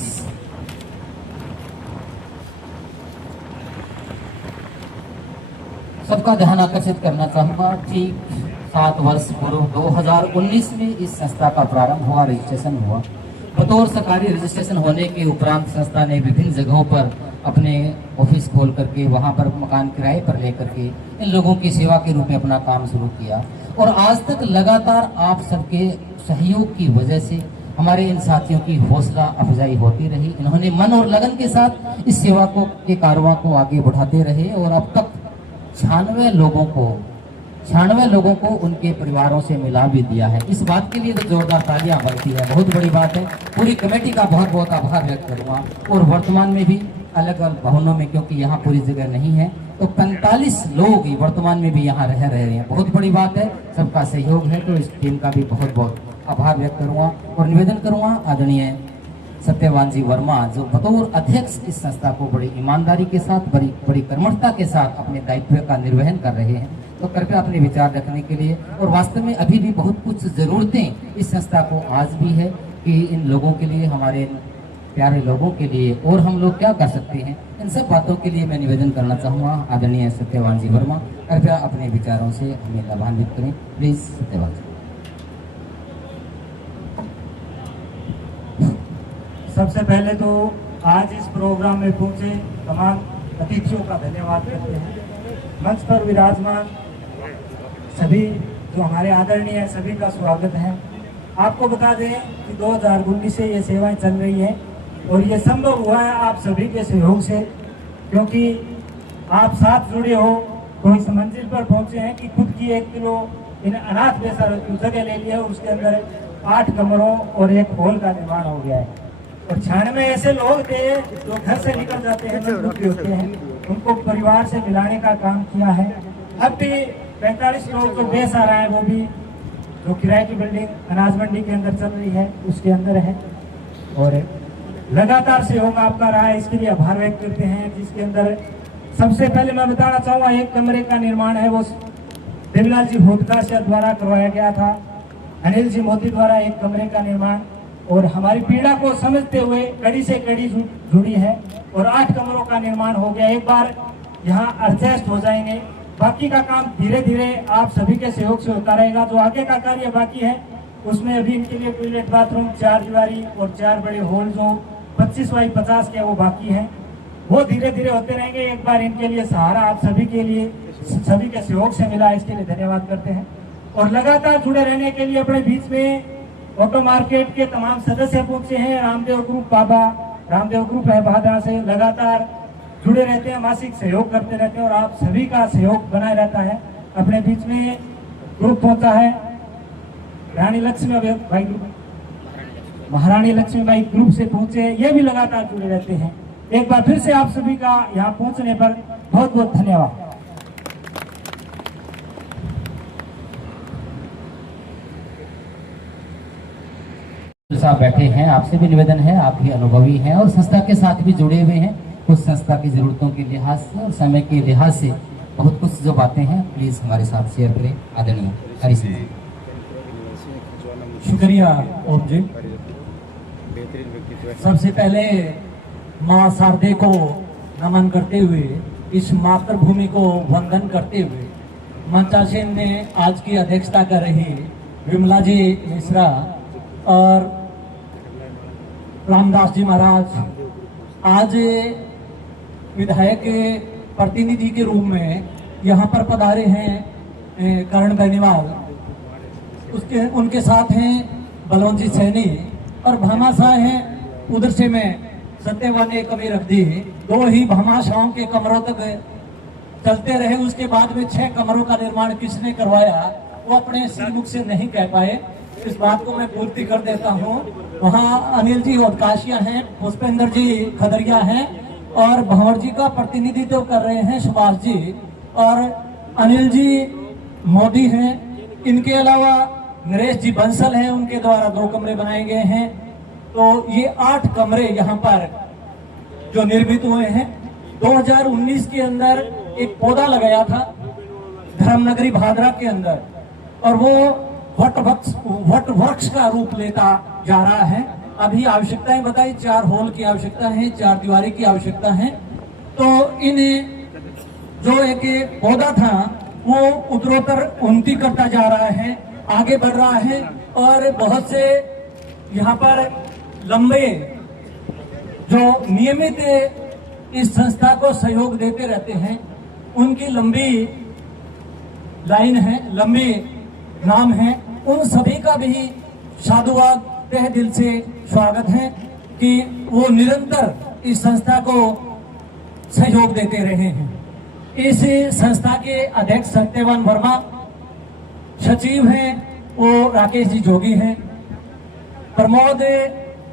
सबका ध्यान आकर्षित करना चाहूंगा। ठीक 7 वर्ष पूर्व 2019 में इस संस्था का प्रारंभ हुआ, रजिस्ट्रेशन हुआ। बतौर सरकारी रजिस्ट्रेशन होने के उपरांत संस्था ने विभिन्न जगहों पर अपने ऑफिस खोल करके वहां पर मकान किराए पर लेकर के इन लोगों की सेवा के रूप में अपना काम शुरू किया। और आज तक लगातार आप सबके सहयोग की वजह से हमारे इन साथियों की हौसला अफजाई होती रही। इन्होंने मन और लगन के साथ इस सेवा को के कारवां को आगे बढ़ाते रहे और अब तक 96 लोगों को उनके परिवारों से मिला भी दिया है। इस बात के लिए तो जोरदार तालियां बनती है, बहुत बड़ी बात है। पूरी कमेटी का बहुत बहुत आभार व्यक्त करूंगा। और वर्तमान में भी अलग अलग भवनों में, क्योंकि यहाँ पूरी जगह नहीं है, तो 45 लोग ही वर्तमान में भी यहाँ रह रहे हैं। बहुत बड़ी बात है, सबका सहयोग है। तो इस टीम का भी बहुत बहुत आभार व्यक्त करूंगा और निवेदन करूंगा आदरणीय सत्यवान जी वर्मा, जो बतौर अध्यक्ष इस संस्था को बड़ी ईमानदारी के साथ, बड़ी कर्मठता के साथ अपने दायित्व का निर्वहन कर रहे हैं। तो कृपया अपने विचार रखने के लिए। और वास्तव में अभी भी बहुत कुछ जरूरतें इस संस्था को आज भी है कि इन लोगों के लिए, हमारे प्यारे लोगों के लिए और हम लोग क्या कर सकते हैं, इन सब बातों के लिए मैं निवेदन करना चाहूँगा। आदरणीय सत्यवान जी वर्मा, कृपया अपने विचारों से हमें लाभान्वित करें। प्लीज सत्यवान जी। सबसे पहले तो आज इस प्रोग्राम में पहुंचे तमाम अतिथियों का धन्यवाद करते हैं। मंच पर विराजमान सभी जो हमारे आदरणीय हैं सभी का स्वागत है। आपको बता दें कि 2019 से ये सेवाएं चल रही है और ये संभव हुआ है आप सभी के सहयोग से, क्योंकि आप साथ जुड़े हो तो इस मंजिल पर पहुंचे हैं कि खुद की 1 किलो इन अनाथ बेसहारों की जगह ले लिया और उसके अंदर 8 कमरों और एक हॉल का निर्माण हो गया है। और 96 ऐसे लोग थे जो घर से निकल जाते हैं, दुखी होते हैं, उनको परिवार से मिलाने का काम किया है। अब भी 45 लोग जो बेसहारा हैं वो भी जो किराए की बिल्डिंग अनाज मंडी के अंदर चल रही है उसके अंदर है और लगातार सहयोग आपका रहा है, इसके लिए आभार व्यक्त करते हैं। जिसके अंदर सबसे पहले मैं बताना चाहूँगा 1 कमरे का निर्माण है वो देवीलाल जी होटका द्वारा करवाया गया था, अनिल जी मोदी द्वारा 1 कमरे का निर्माण, और हमारी पीड़ा को समझते हुए कड़ी से कड़ी जुड़ी है और 8 कमरों का निर्माण हो गया। एक बार यहाँ एडजस्ट हो जाएंगे, बाकी का काम धीरे धीरे आप सभी के सहयोग से होता रहेगा। जो आगे का कार्य बाकी है उसमें अभी इनके लिए टॉयलेट बाथरूम 4 दीवारी और 4 बड़े हॉल जो 25 बाई 50 के वो बाकी हैं, वो धीरे धीरे होते रहेंगे। एक बार इनके लिए सहारा आप सभी के लिए सभी के सहयोग से मिला, इसके लिए धन्यवाद करते हैं। और लगातार जुड़े रहने के लिए अपने बीच में ऑटो मार्केट के तमाम सदस्य पहुंचे हैं। रामदेव ग्रुप, बाबा रामदेव ग्रुप है भादरा से, लगातार जुड़े रहते हैं, मासिक सहयोग करते रहते हैं और आप सभी का सहयोग बनाए रहता है। अपने बीच में ग्रुप पहुंचा है रानी लक्ष्मी भाई ग्रुप, महारानी लक्ष्मीबाई ग्रुप से पहुंचे, ये भी लगातार जुड़े रहते हैं। एक बार फिर से आप सभी का यहाँ पहुंचने पर बहुत बहुत धन्यवाद। साहब बैठे हैं, आपसे भी निवेदन है, आप भी अनुभवी हैं और संस्था के साथ भी जुड़े हुए हैं, कुछ संस्था की जरूरतों के लिहाज से और समय के लिहाज से बहुत कुछ जो बातें हैं प्लीज हमारे साथ शेयर करें। आदरणीय हरी सिंह, शुक्रिया ओम जी। सबसे पहले माँ शारदे को नमन करते हुए, इस मातृभूमि को वंदन करते हुए मंचासीन में आज की अध्यक्षता कर रही विमला जी मिश्रा और रामदास जी महाराज आज विधायक प्रतिनिधि के रूप में यहाँ पर पधारे हैं। करण बेनीवाल, उसके उनके साथ हैं बलवंत जी सैनी और भामाशाह हैं। उधर से मैं सत्यवान ने कमी रख दी, 2 ही भामाशाहों के कमरों तक चलते रहे। उसके बाद में 6 कमरों का निर्माण किसने करवाया वो अपने सिरमुख से नहीं कह पाए, इस बात को मैं पूर्ति कर देता हूँ। वहाँ अनिल जी ओदकाशिया हैं, पुष्पेंद्र जी खदरिया हैं और भंवर जी का प्रतिनिधित्व कर रहे हैं सुभाष जी और अनिल जी मोदी हैं। इनके अलावा नरेश जी बंसल हैं, उनके द्वारा 2 कमरे बनाए गए हैं। तो ये 8 कमरे यहाँ पर जो निर्मित हुए हैं। 2019 के अंदर एक पौधा लगाया था धर्मनगरी भादरा के अंदर और वो वट वृक्ष का रूप लेता जा रहा है। अभी आवश्यकताएं बताई, 4 हॉल की आवश्यकता है, 4 दीवारी की आवश्यकता है। तो इन जो एक पौधा था वो उत्तरोत्तर उन्नति करता जा रहा है, आगे बढ़ रहा है और बहुत से यहाँ पर लंबे जो नियमित इस संस्था को सहयोग देते रहते हैं उनकी लंबी लाइन है, लंबी नाम है। उन सभी का भी साधुवाद तहे दिल से स्वागत है कि वो निरंतर इस संस्था को सहयोग देते रहे हैं। इस संस्था के अध्यक्ष सत्यवान वर्मा, सचिव हैं वो राकेश जी जोगी हैं, प्रमोद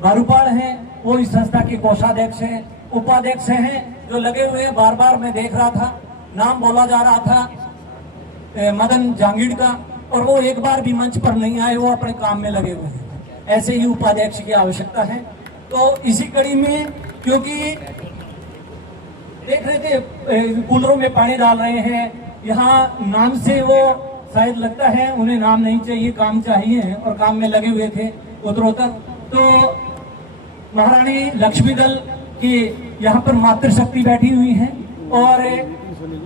बारूपाल हैं वो इस संस्था के कोषाध्यक्ष हैं, उपाध्यक्ष हैं जो लगे हुए हैं। बार बार मैं देख रहा था, नाम बोला जा रहा था मदन जांगीड़ का और वो एक बार भी मंच पर नहीं आए, वो अपने काम में लगे हुए हैं। ऐसे ही उपाध्यक्ष की आवश्यकता है। तो इसी कड़ी में क्योंकि देख रहे थे कूलरों में पानी डाल रहे हैं, यहाँ नाम से वो शायद लगता है उन्हें नाम नहीं चाहिए, काम चाहिए और काम में लगे हुए थे उत्तरोत्तर। तो महारानी लक्ष्मी दल की यहाँ पर मातृशक्ति बैठी हुई है और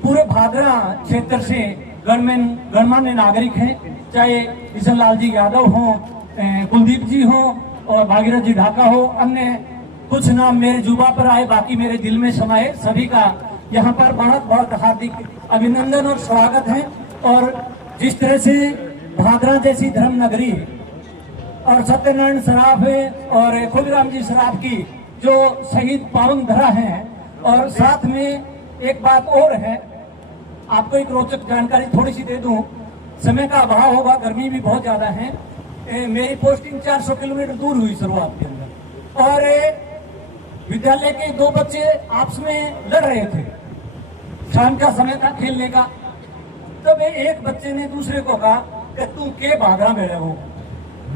पूरे भादरा क्षेत्र से गणमान्य नागरिक हैं, चाहे किशन लाल जी यादव हो, कुलदीप जी हो और भागीरथ जी ढाका हो, अन्य कुछ नाम मेरे जुबा पर आए, बाकी मेरे दिल में समाये। सभी का यहाँ पर बहुत बहुत हार्दिक अभिनंदन और स्वागत है। और जिस तरह से भादरा जैसी धर्म नगरी और सत्यनारायण सराफ और खुदराम जी सराफ की जो शहीद पावन धरा है, और साथ में एक बात और है, आपको एक रोचक जानकारी थोड़ी सी दे दूं, समय का अभाव होगा, गर्मी भी बहुत ज्यादा है। मेरी पोस्टिंग 400 किलोमीटर दूर हुई शुरुआत के अंदर, और विद्यालय के 2 बच्चे आपस में लड़ रहे थे, शाम का समय था खेलने का। तब एक बच्चे ने दूसरे को कहा कि तू के भादरा में रहो।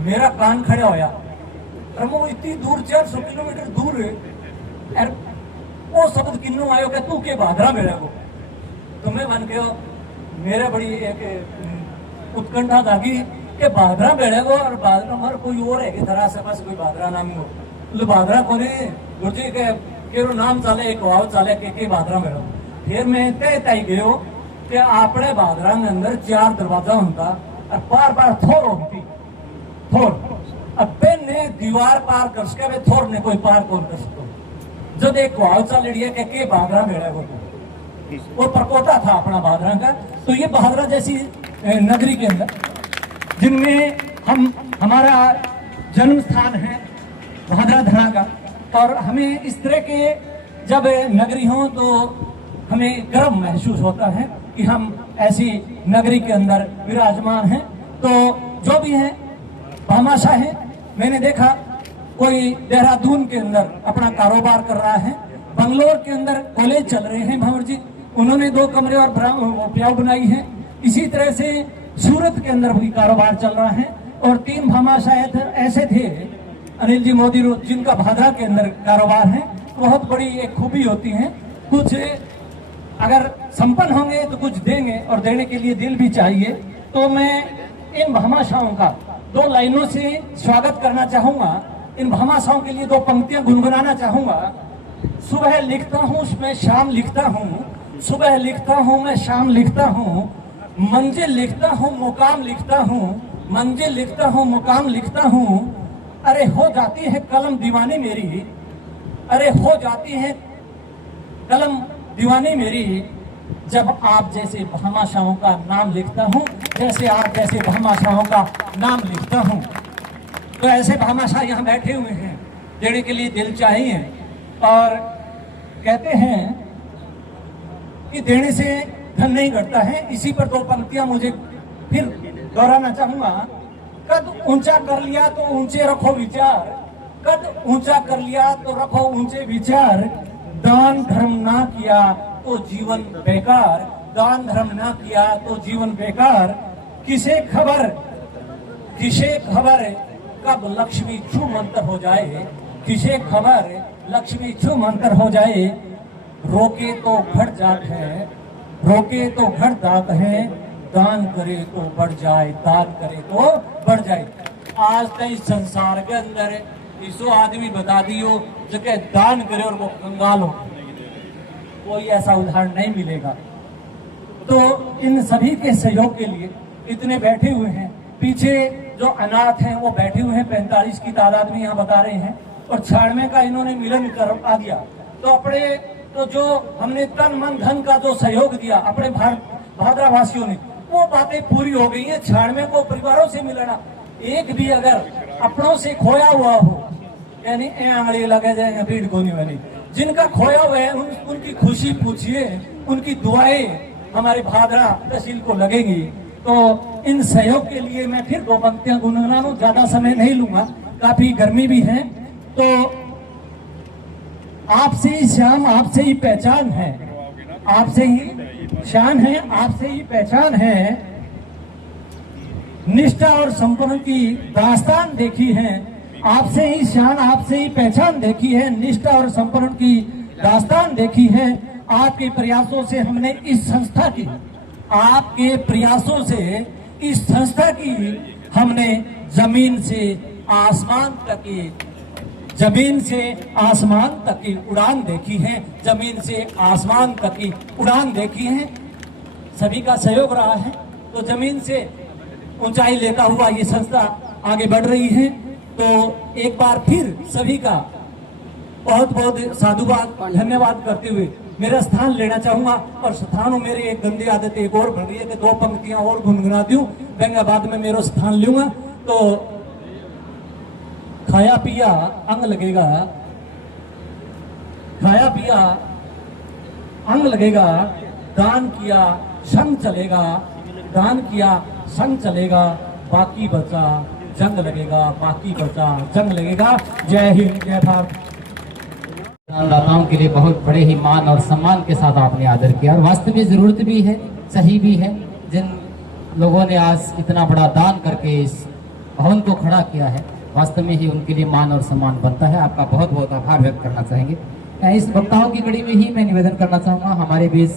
मेरा कान खड़ा होया, वो इतनी दूर 400 किलोमीटर दूर वो शब्द किन्नू आयो कि तू के भादरा में रहो। तो मैं मान गयो, मेरा बड़ी एक उत्कंठा जागी कि भादरा में रहो, और भादरा हमारा कोई और है कि धरा से पास कोई भादरा नाम हो, तो भादरा को गुरुजी के नाम चाले, एक वाव चाले के भादरा में रहो। फिर मैं तय तय गयो कि आपने भादरा के अंदर 4 दरवाजा होता और पार पार थोर होती, थोर। अब ने दीवार पार कर सके, वे थोर ने कोई पार कौन कर सको। जब एक वाव चाल लिया के भादरा में रहो, वो परकोटा था अपना भादरा का। तो ये भादरा जैसी नगरी के अंदर, जिनमें हमारा जन्म स्थान है भादरा धरा का, और हमें इस तरह के जब नगरी हो तो हमें गर्व महसूस होता है कि हम ऐसी नगरी के अंदर विराजमान हैं। तो जो भी है भामाशाह है, मैंने देखा कोई देहरादून के अंदर अपना कारोबार कर रहा है, बंगलोर के अंदर कॉलेज चल रहे हैं भंवर जी, उन्होंने 2 कमरे और प्याऊ बनाई है। इसी तरह से सूरत के अंदर भी कारोबार चल रहा है, और 3 भामाशाह ऐसे थे अनिल जी मोदी जिनका भादरा के अंदर कारोबार है। बहुत बड़ी एक खूबी होती है, कुछ अगर संपन्न होंगे तो कुछ देंगे, और देने के लिए दिल भी चाहिए। तो मैं इन भामाशाहों का 2 लाइनों से स्वागत करना चाहूंगा। इन भामाशाहों के लिए 2 पंक्तियां गुनगुनाना चाहूंगा। सुबह लिखता हूँ मैं शाम लिखता हूँ, सुबह लिखता हूँ मैं शाम लिखता हूँ, मंजिल लिखता हूँ मुकाम लिखता हूँ, मंजिल लिखता हूँ मुकाम लिखता हूँ। अरे हो जाती है कलम दीवानी मेरी, अरे हो जाती है कलम दीवानी मेरी, जब आप जैसे भामाशाहों का नाम लिखता हूँ, जैसे आप जैसे भामाशाहों का नाम लिखता हूँ। तो ऐसे भामाशाह यहाँ बैठे हुए हैं, देने के लिए दिल चाहिए, और कहते हैं कि देने से धन नहीं घटता है। इसी पर 2 पंक्तियां मुझे फिर दोहराना चाहूंगा। कद ऊंचा कर लिया तो ऊंचे रखो विचार, कद ऊंचा कर लिया तो रखो ऊंचे विचार, दान धर्म ना किया तो जीवन बेकार, दान धर्म ना किया तो जीवन बेकार। किसे खबर कब लक्ष्मी छू मंतर हो जाए, किसे खबर लक्ष्मी छू मंतर हो जाए। रोके तो घट जात है, रोके तो घट जात है, दान करे तो बढ़ जाए, दान करे तो बढ़ जाए। आज तक इस संसार के अंदर इसो आदमी बता दियो जगह दान करे और वो कंगाल हो, कोई ऐसा उदाहरण नहीं मिलेगा। तो इन सभी के सहयोग के लिए इतने बैठे हुए हैं, पीछे जो अनाथ हैं वो बैठे हुए हैं, 45 की तादाद में यहाँ बता रहे हैं, और 96 का इन्होंने मिलन करवा दिया। तो अपने तो जो हमने तन मन धन का जो सहयोग दिया अपने भादरा वासियों ने, वो बातें पूरी हो गई है। 96 को परिवारों से मिलना, एक भी अगर अपनों से खोया हुआ हो, यानी आंगड़ी लगे जाए भीड़ को नहीं वाली, जिनका खोया हुआ है उनकी खुशी पूछिए, उनकी दुआएं हमारे भादरा तहसील को लगेगी। तो इन सहयोग के लिए मैं फिर 2 पंक्तियां गुनगुनाऊं, ज्यादा समय नहीं लूंगा, काफी गर्मी भी है। तो आपसे ही शान आपसे ही पहचान है, आपसे ही शान है आपसे ही पहचान है, निष्ठा और संपन्न की दास्तान देखी है, आपसे ही शान आपसे ही पहचान देखी है, निष्ठा और संपन्न की दास्तान देखी है। आपके प्रयासों से हमने इस संस्था की, आपके प्रयासों से इस संस्था की हमने जमीन से आसमान तक की, जमीन से आसमान तक की उड़ान देखी है, जमीन से आसमान तक की उड़ान देखी है। सभी का सहयोग रहा है, तो जमीन से ऊंचाई लेता हुआ ये संस्था आगे बढ़ रही है। तो एक बार फिर सभी का बहुत बहुत साधुवाद धन्यवाद करते हुए मेरा स्थान लेना चाहूंगा। और स्थान मेरी एक गंदी आदत एक और बढ़ रही है कि 2 पंक्तियां और गुनगुना दूं, देंगे बाद में मेरा स्थान लूंगा। तो खाया पिया अंग लगेगा, खाया पिया अंग लगेगा, दान किया संग चलेगा, दान किया संग चलेगा, बाकी बचा जंग लगेगा, बाकी बचा जंग लगेगा। जय हिंद, जय भारत। दाताओं के लिए बहुत बड़े ही मान और सम्मान के साथ आपने आदर किया और वास्तव में जरूरत भी है, सही भी है। जिन लोगों ने आज इतना बड़ा दान करके इस भवन को खड़ा किया है, वास्तव में ही उनके लिए मान और सम्मान बनता है। आपका बहुत बहुत आभार व्यक्त करना चाहेंगे। इस वक्ताओं की कड़ी में ही मैं निवेदन करना चाहूंगा, हमारे बीच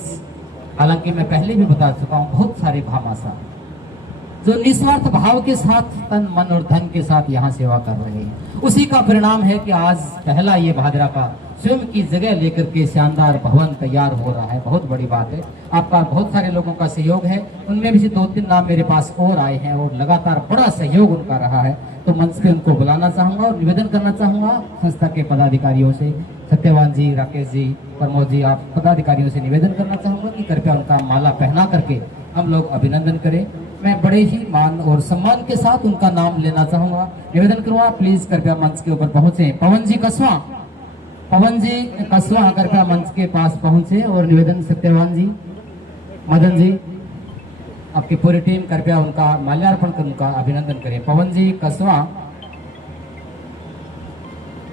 हालांकि मैं पहले भी बता चुका हूँ, बहुत सारे भामाशाह जो निस्वार्थ भाव के साथ तन मन और धन के साथ यहाँ सेवा कर रहे हैं, उसी का परिणाम है कि आज पहला ये भादरा का स्वयं की जगह लेकर के शानदार भवन तैयार हो रहा है। बहुत बड़ी बात है, आपका बहुत सारे लोगों का सहयोग है। उनमें भी से 2-3 नाम मेरे पास और आए हैं और लगातार बड़ा सहयोग उनका रहा है। तो मंच पे उनको बुलाना चाहूंगा और निवेदन करना चाहूंगा संस्था के पदाधिकारियों से, सत्यवान जी, राकेश जी, प्रमोद जी, आप पदाधिकारियों से निवेदन करना चाहूंगा कि कृपया उनका माला पहना करके हम लोग अभिनंदन करें। मैं बड़े ही मान और सम्मान के साथ उनका नाम लेना चाहूंगा। निवेदन करूंगा प्लीज कृपया मंच के ऊपर पहुंचे। पवन जी कसवा, पवन जी कसवा कृपया मंच के पास पहुंचे और निवेदन सत्यवान जी, मदन जी, आपकी पूरी टीम कृपया उनका माल्यार्पण कर उनका अभिनंदन करें। पवन जी कसवा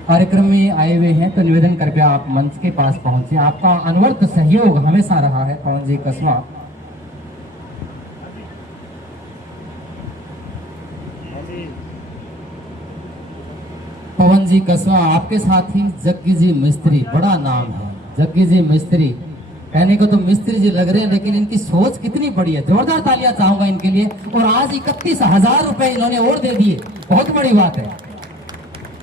कार्यक्रम में आए हुए हैं, तो निवेदन कृपया आप मंच के पास पहुंचे। आपका अनवरत सहयोग हमेशा रहा है। पवन जी कसवा, पवन जी कसवा, आपके साथ ही जग्गी जी मिस्त्री, बड़ा नाम है जग्गी जी मिस्त्री। कहने को तो मिस्त्री जी लग रहे हैं, लेकिन इनकी सोच कितनी बड़ी है। जोरदार तालियां चाहूंगा इनके लिए। और आज 31,000 रुपए इन्होंने और दे दिए, बहुत बड़ी बात है।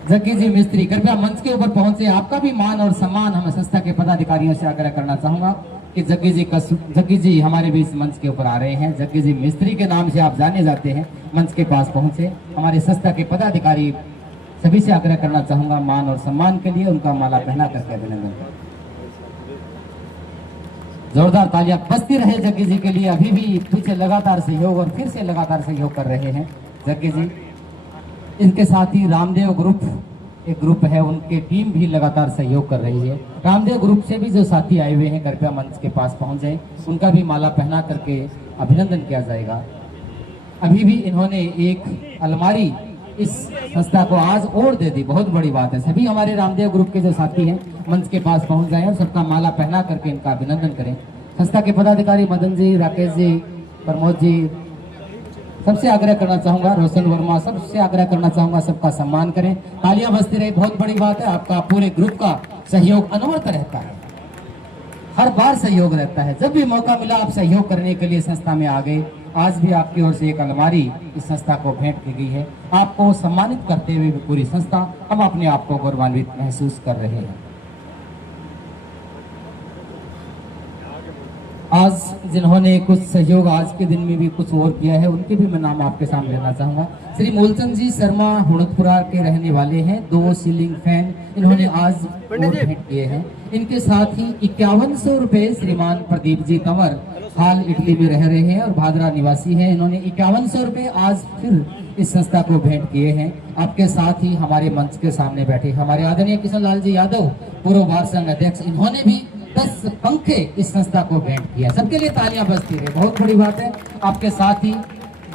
जग्गी जी मिस्त्री कृपया मंच के ऊपर पहुंचे। आपका भी मान और सम्मान हम संस्था के पदाधिकारियों से आग्रह करना चाहूंगा कि जग्गी जी हमारे बीच मंच के ऊपर आ रहे हैं। जग्गी जी मिस्त्री के नाम से आप जाने जाते हैं, मंच के पास पहुंचे। हमारे संस्था के पदाधिकारी सभी से आग्रह करना चाहूंगा मान और सम्मान के लिए उनका माला पहना करके अभिनंदन करें। जोरदार तालियां बजती रहे जग्गी जी के लिए। अभी भी पीछे लगातार सहयोग और फिर से लगातार सहयोग कर रहे हैं जग्गी जी। इनके साथ ही रामदेव ग्रुप एक ग्रुप है, उनकी टीम भी लगातार सहयोग कर रही है। रामदेव ग्रुप से भी जो साथी आए हुए हैं कृपया मंच के पास पहुंच जाए, उनका भी माला पहना करके अभिनंदन किया जाएगा। अभी भी इन्होंने एक अलमारी इस संस्था को आज और दे दी, बहुत बड़ी बात है। सभी हमारे रामदेव ग्रुप के जो साथी हैं मंच के पास पहुंच जाएं और सबका माला पहना करके इनका अभिनंदन करें। संस्था के पदाधिकारी मदन जी, राकेश जी, प्रमोद जी, सबसे आग्रह करना चाहूंगा, रोशन वर्मा, सबसे आग्रह करना चाहूंगा सबका सम्मान करें। तालियां बजती रहे, बहुत बड़ी बात है। आपका पूरे ग्रुप का सहयोग अनवरत रहता है, हर बार सहयोग रहता है। जब भी मौका मिला आप सहयोग करने के लिए संस्था में आ गए। आज भी आपकी ओर से एक अलमारी इस संस्था को भेंट की गई है। आपको सम्मानित करते हुए पूरी संस्था हम अपने आप को गौरवान्वित महसूस कर रहे हैं। आज जिन्होंने कुछ सहयोग आज के दिन में भी कुछ और किया है, उनके भी मैं नाम आपके सामने लेना चाहूंगा। श्री मूलचंद जी शर्मा हुणतपुरा के रहने वाले हैं, 2 सीलिंग फैन इन्होंने आज और भेंट किए हैं। इनके साथ ही 5100 रुपए श्रीमान प्रदीप जी कंवर, हाल इटली में रह रहे हैं और भादरा निवासी हैं। इन्होंने 5100 रुपए आज फिर इस संस्था को भेंट किए हैं। आपके साथ ही हमारे मंच के सामने बैठे हमारे आदरणीय किशन लाल जी यादव, पूर्व भारत संघ अध्यक्ष, इन्होंने भी 10 पंखे इस संस्था को भेंट किया। सबके लिए तालियां बजती रहे, बहुत बड़ी बात है। आपके साथ ही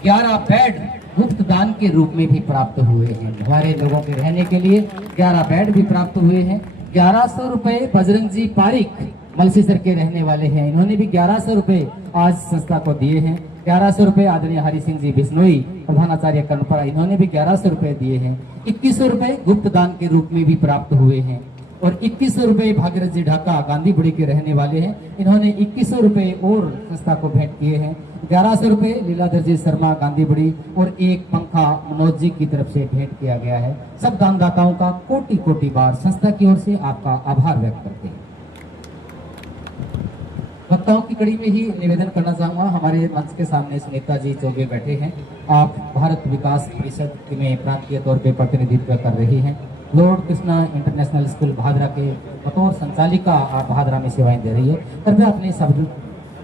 11 बेड गुप्त दान के रूप में भी प्राप्त हुए हैं। हमारे लोगों के रहने के लिए 11 बेड भी प्राप्त हुए हैं। 1100 रुपए बजरंग जी पारिक मलसीसर के रहने वाले हैं, इन्होंने भी 1100 रुपए आज संस्था को दिए हैं। 1100 रुपए आदरणीय हरि सिंह जी बिश्नोई, प्रधानाचार्य कर्णपुरा, इन्होंने भी 1100 रुपए दिए हैं। 2100 रुपए गुप्त दान के रूप में भी प्राप्त हुए हैं और 2100 रुपए भागीरथ जी ढाका गांधी बुड़ी के रहने वाले हैं, इन्होंने 2100 रुपए और संस्था को भेंट किए हैं। 1100 रुपए लीलाधर जी शर्मा गांधी बुड़ी और एक पंखा मनोज जी की तरफ से भेंट किया गया है। सब दानदाताओं का कोटि कोटि बार संस्था की ओर से आपका आभार व्यक्त करते हैं। वक्ताओं की कड़ी में ही निवेदन करना चाहूंगा, हमारे मंच के सामने सुनीता जी चौबे बैठे हैं। आप भारत विकास परिषद में प्रांतीय तौर पे प्रतिनिधित्व कर रही हैं। Lord Krishna international school Bhadra के बतौर संचालिका आप भादरा में सेवाएं दे रही है। कृपया अपने सब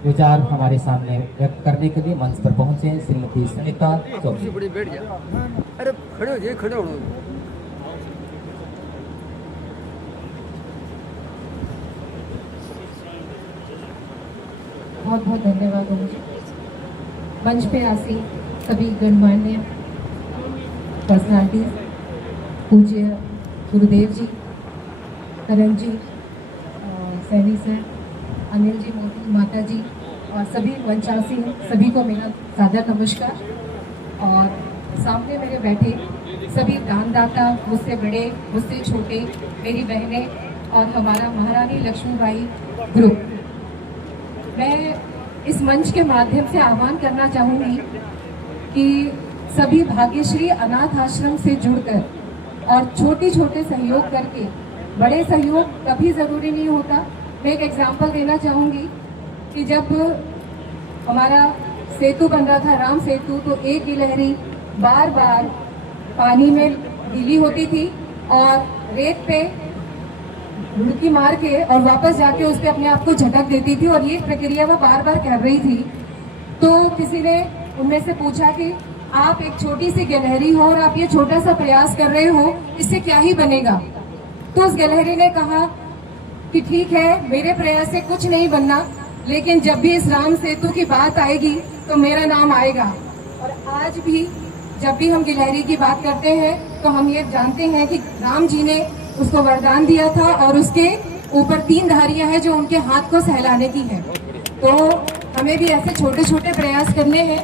विचार हमारे सामने व्यक्त करने के लिए मंच पर पहुंचे श्रीमती सुनीता चौधरी। बड़ी बैठ गया, अरे खड़े हो जाइए, खड़े हो। बहुत बहुत धन्यवाद मुझे मंच पे आसी सभी गणमान्य पर्सनालिटीज, पूज्य गुरुदेव जी, करण जी, सैनी सर, अनिल जी, मोदी माता जी और सभी मंचासी सभी को मेरा सादर नमस्कार। और सामने मेरे बैठे सभी दानदाता, मुझसे बड़े मुझसे छोटे, मेरी बहनें और हमारा महारानी लक्ष्मीबाई ग्रुप, मैं इस मंच के माध्यम से आह्वान करना चाहूँगी कि सभी भाग्यश्री अनाथ आश्रम से जुड़कर और छोटे छोटे सहयोग करके, बड़े सहयोग कभी ज़रूरी नहीं होता। मैं एक एग्जांपल देना चाहूँगी कि जब हमारा सेतु बन रहा था, राम सेतु, तो एक गिलहरी बार बार पानी में गीली होती थी और रेत पे लुढ़की मार के और वापस जाके उस पे अपने आप को झटक देती थी और ये प्रक्रिया वो बार बार कर रही थी। तो किसी ने उनमें से पूछा कि आप एक छोटी सी गिलहरी हो और आप ये छोटा सा प्रयास कर रहे हो, इससे क्या ही बनेगा। तो उस गिलहरी ने कहा कि ठीक है, मेरे प्रयास से कुछ नहीं बनना, लेकिन जब भी इस राम सेतु की बात आएगी तो मेरा नाम आएगा। और आज भी जब भी हम गिलहरी की बात करते हैं तो हम ये जानते हैं कि राम जी ने उसको वरदान दिया था और उसके ऊपर 3 धारियां हैं जो उनके हाथ को सहलाने की है। तो हमें भी ऐसे छोटे छोटे प्रयास करने हैं।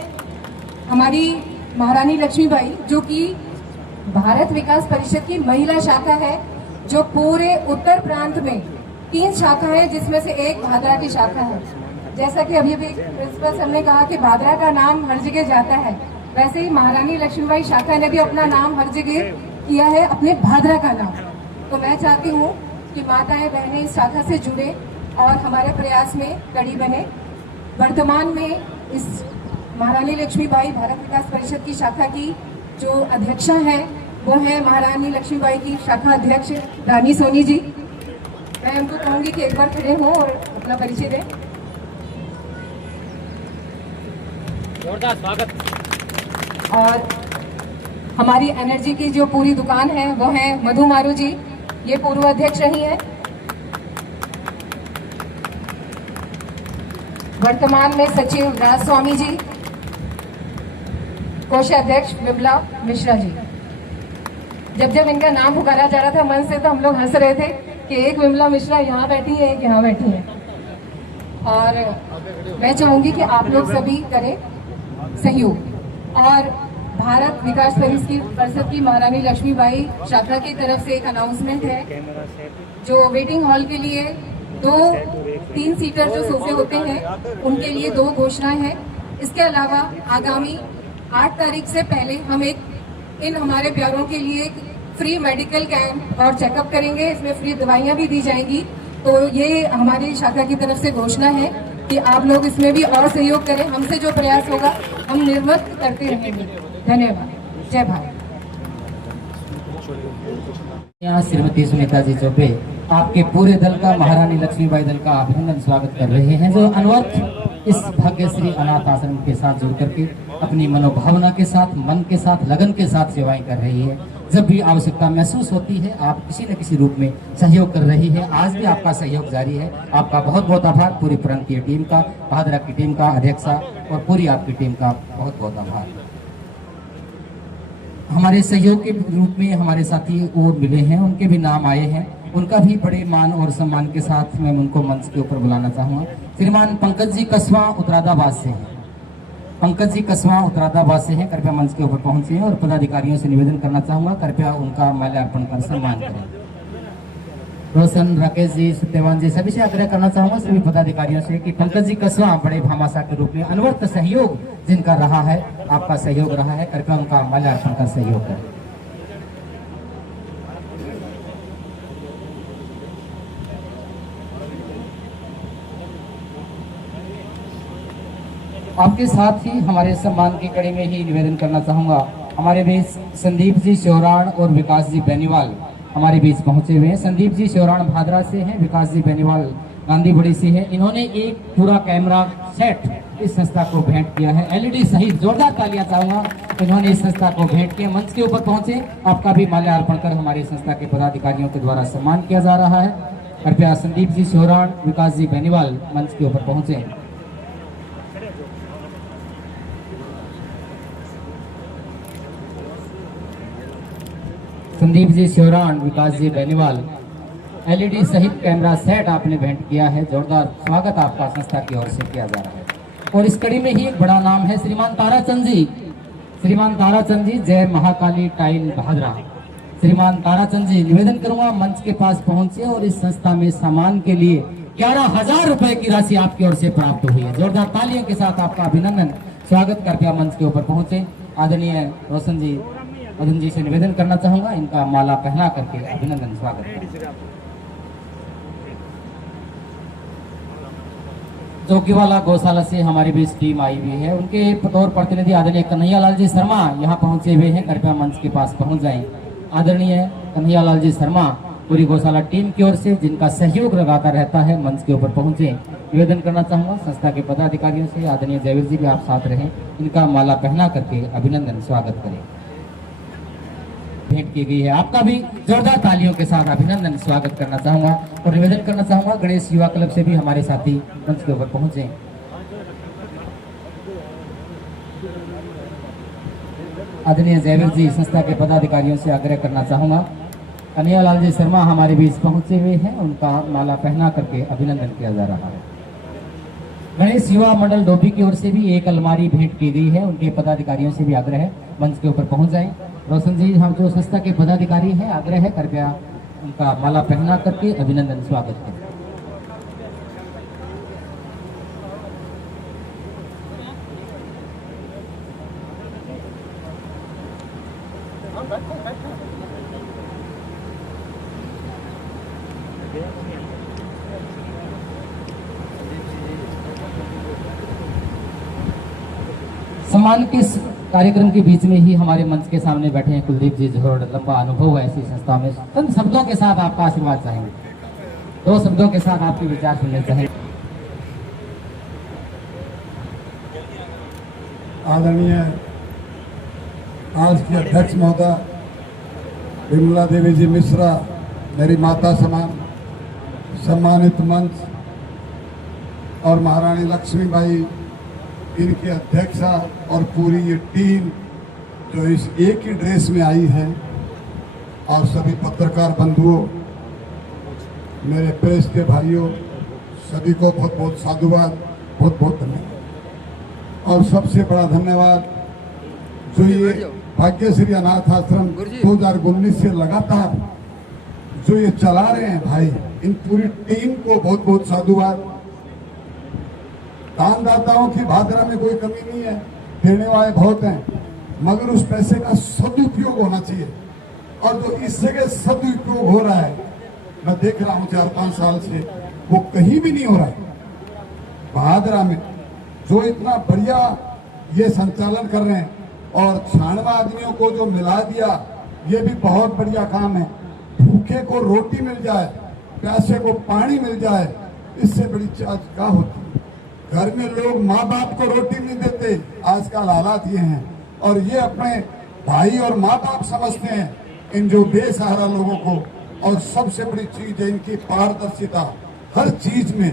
हमारी महारानी लक्ष्मीबाई, जो कि भारत विकास परिषद की महिला शाखा है, जो पूरे उत्तर प्रांत में 3 शाखा है, जिसमें से एक भादरा की शाखा है। जैसा कि अभी प्रिंसिपल सर ने कहा कि भादरा का नाम हर जगह जाता है, वैसे ही महारानी लक्ष्मीबाई शाखा ने भी अपना नाम हर जगह किया है, अपने भादरा का नाम। तो मैं चाहती हूँ कि माताएं बहनें इस शाखा से जुड़े और हमारे प्रयास में कड़ी बने। वर्तमान में इस महारानी लक्ष्मीबाई भारत विकास परिषद की शाखा की जो अध्यक्षा है वो है महारानी लक्ष्मीबाई की शाखा अध्यक्ष रानी सोनी जी। मैं उनको कहूँगी कि एक बार खड़े हों और अपना परिचय दें। जोरदार स्वागत। और हमारी एनर्जी की जो पूरी दुकान है वो है मधु मारू जी, ये पूर्व अध्यक्ष रही है। वर्तमान में सचिव राज स्वामी जी, कोषाध्यक्ष विमला मिश्रा जी। जब इनका नाम पुकारा जा रहा था मन से तो हम लोग हंस रहे थे कि एक विमला मिश्रा यहाँ बैठी है, एक यहाँ बैठी है। और मैं चाहूंगी कि आप लोग सभी करें सहयोग। और भारत विकास परिषद की महारानी लक्ष्मीबाई शाखा की तरफ से एक अनाउंसमेंट है, जो वेटिंग हॉल के लिए 2-3 सीटर जो सोफे होते हैं उनके लिए 2 घोषणाएं हैं। इसके अलावा आगामी 8 तारीख से पहले हम इन हमारे प्यारों के लिए फ्री मेडिकल कैंप और चेकअप करेंगे। इसमें फ्री दवाइयां भी दी जाएंगी। तो ये हमारी शाखा की तरफ से घोषणा है कि आप लोग इसमें भी और सहयोग करें। हमसे जो प्रयास होगा हम निर्वत करते रहेंगे। धन्यवाद। जय भारत। यहाँ श्रीमती सुनीता जी चौबे आपके पूरे दल का, महारानी लक्ष्मीबाई दल का अभिनंदन स्वागत कर रहे हैं, जो अनवरत इस भाग्यश्री अनाथ आश्रम के साथ जुड़ करके अपनी मनोभावना के साथ, मन के साथ, लगन के साथ सेवाएं कर रही है। जब भी आवश्यकता महसूस होती है आप किसी न किसी रूप में सहयोग कर रही है। आज भी आपका सहयोग जारी है। आपका बहुत बहुत आभार। पूरी प्रांतीय टीम का, भादरा की टीम का, अध्यक्षा और पूरी आपकी टीम का बहुत बहुत आभार। हमारे सहयोग के रूप में हमारे साथी और मिले हैं, उनके भी नाम आए हैं। उनका भी बड़े मान और सम्मान के साथ मैं उनको मंच के ऊपर बुलाना चाहूँगा। श्रीमान पंकज जी कसवा उत्तरादाबाद से हैं। पंकज जी कसवा उत्तरादाबाद से हैं, कृपया मंच के ऊपर पहुंचे और पदाधिकारियों से निवेदन करना चाहूँगा कृपया उनका माल्यार्पण कर सम्मान करें। रोशन, राकेश जी, सत्यवान जी, सभी से आग्रह करना चाहूँगा, सभी पदाधिकारियों से, कि पंकज जी कसवा बड़े भामाशाह के रूप में अनवरत सहयोग जिनका रहा है, आपका सहयोग रहा है, कृपया उनका माल्यार्पण कर सहयोग करें। आपके साथ ही हमारे सम्मान की कड़ी में ही निवेदन करना चाहूँगा, हमारे बीच संदीप जी श्योराण और विकास जी बेनीवाल हमारे बीच पहुंचे हुए हैं। संदीप जी शिवराण भादरा से हैं, विकास जी बेनीवाल गांधी बड़ी से है। इन्होंने एक पूरा कैमरा सेट इस संस्था को भेंट किया है, एलईडी सहित। जोरदार तालियां चाहूंगा। इन्होंने इस संस्था को भेंट किया। मंच के ऊपर पहुंचे, आपका भी माल्यार्पण कर हमारी संस्था के पदाधिकारियों के द्वारा सम्मान किया जा रहा है। कृपया संदीप जी शिवराण, विकास जी बेनीवाल मंच के ऊपर पहुंचे। संदीप जी शिवराण, विकास जी बेनीवाल, एलईडी सहित कैमरा सेट आपने भेंट किया है। जोरदार स्वागत आपका संस्था की ओर से किया जा रहा है। और इस कड़ी में ही एक बड़ा नाम है श्रीमान ताराचंद जी। श्रीमान ताराचंद जी, जय महाकाली टाइल भादरा। श्रीमान ताराचंद जी, निवेदन करूंगा मंच के पास पहुंचे और इस संस्था में सामान के लिए 11,000 रुपए की राशि आपकी ओर से प्राप्त हुई है। जोरदार तालियों के साथ आपका अभिनंदन। स्वागत करके मंच के ऊपर पहुंचे। आदरणीय रोशन जी, मदन जी से निवेदन करना चाहूंगा, इनका माला पहना करके अभिनंदन स्वागत करें। चौकीवाला गौशाला से हमारी बीच टीम आई हुई है। उनके बतौर प्रतिनिधि आदरणीय कन्हैयालाल जी शर्मा यहाँ पहुंचे हुए हैं। कृपया मंच के पास पहुंच जाएं। आदरणीय कन्हैयालाल जी शर्मा पूरी गौशाला टीम की ओर से, जिनका सहयोग लगाता रहता है, मंच के ऊपर पहुंचे। निवेदन करना चाहूंगा संस्था के पदाधिकारियों से, आदरणीय जयवीर जी भी आप साथ रहें, इनका माला पहना करके अभिनंदन स्वागत करें। भेंट की गई है, आपका भी जोरदार तालियों के साथ अभिनंदन स्वागत करना चाहूंगा। और निवेदन करना चाहूंगा गणेश युवा क्लब से भी हमारे साथी मंच के ऊपर पहुंचे। आदरणीय जयवीर जी, संस्था के पदाधिकारियों से आग्रह करना चाहूंगा। कन्हैयालाल जी शर्मा हमारे बीच पहुंचे हुए हैं, उनका माला पहना करके अभिनंदन किया जा रहा है। गणेश युवा मंडल डोभी की ओर से भी एक अलमारी भेंट की गई है। उनके पदाधिकारियों से भी आग्रह है मंच के ऊपर पहुंच जाएं। रोशन जी, हम जो संस्था के पदाधिकारी हैं, आग्रह है कृपया उनका माला पहना करके अभिनंदन स्वागत करें। सम्मान के कार्यक्रम के बीच में ही हमारे मंच के सामने बैठे हैं कुलदीप जी जोहड़। लंबा अनुभव है ऐसी संस्था में। चंद शब्दों के साथ आपका आशीर्वाद चाहेंगे, 2 शब्दों के साथ आपके विचार सुनने चाहेंगे। आदरणीय आज की अध्यक्ष महोदय विमला देवी जी मिश्रा, मेरी माता समान, सम्मानित मंच और महारानी लक्ष्मीबाई, इनकी अध्यक्षा और पूरी ये टीम जो इस एक ही ड्रेस में आई है, और सभी पत्रकार बंधुओं, मेरे प्रेस के भाइयों, सभी को बहुत बहुत साधुवाद, बहुत बहुत धन्यवाद। और सबसे बड़ा धन्यवाद जो ये भाग्यश्री अनाथ आश्रम 2019 से लगातार जो ये चला रहे हैं भाई, इन पूरी टीम को बहुत बहुत साधुवाद। दानदाताओं की भादरा में कोई कमी नहीं है, देने वाले बहुत हैं, मगर उस पैसे का सदुपयोग होना चाहिए। और जो इस जगह सदुपयोग हो रहा है, मैं देख रहा हूं 4-5 साल से, वो कहीं भी नहीं हो रहा है। भादरा में जो इतना बढ़िया ये संचालन कर रहे हैं और 96 आदमियों को जो मिला दिया, ये भी बहुत बढ़िया काम है। भूखे को रोटी मिल जाए, प्यासे को पानी मिल जाए, इससे बड़ी चीज क्या होती। घर में लोग माँ बाप को रोटी नहीं देते, आजकल हालात ये हैं, और ये अपने भाई और माँ बाप समझते हैं इन जो बेसहारा लोगों को। और सबसे बड़ी चीज है इनकी पारदर्शिता, हर चीज में।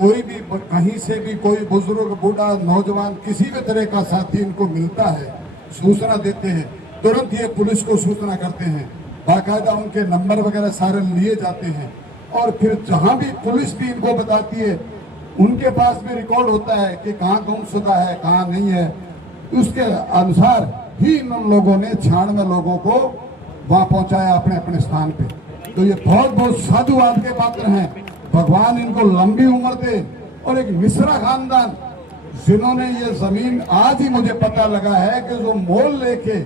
कोई भी कहीं से भी कोई बुजुर्ग, बूढ़ा, नौजवान, किसी भी तरह का साथी इनको मिलता है, सूचना देते हैं, तुरंत ये पुलिस को सूचना करते हैं, बाकायदा उनके नंबर वगैरह सारे लिए जाते हैं। और फिर जहां भी पुलिस भी इनको बताती है, उनके पास भी रिकॉर्ड होता है कि कहाँ गुमशुदा है, कहाँ नहीं है। उसके अनुसार ही इन लोगों ने 96 लोगों को वहां पहुंचाया अपने अपने स्थान पे। तो ये बहुत बहुत साधुवाद के पात्र हैं। भगवान इनको लंबी उम्र दे। और एक मिश्रा खानदान जिन्होंने ये जमीन, आज ही मुझे पता लगा है कि जो मोल लेके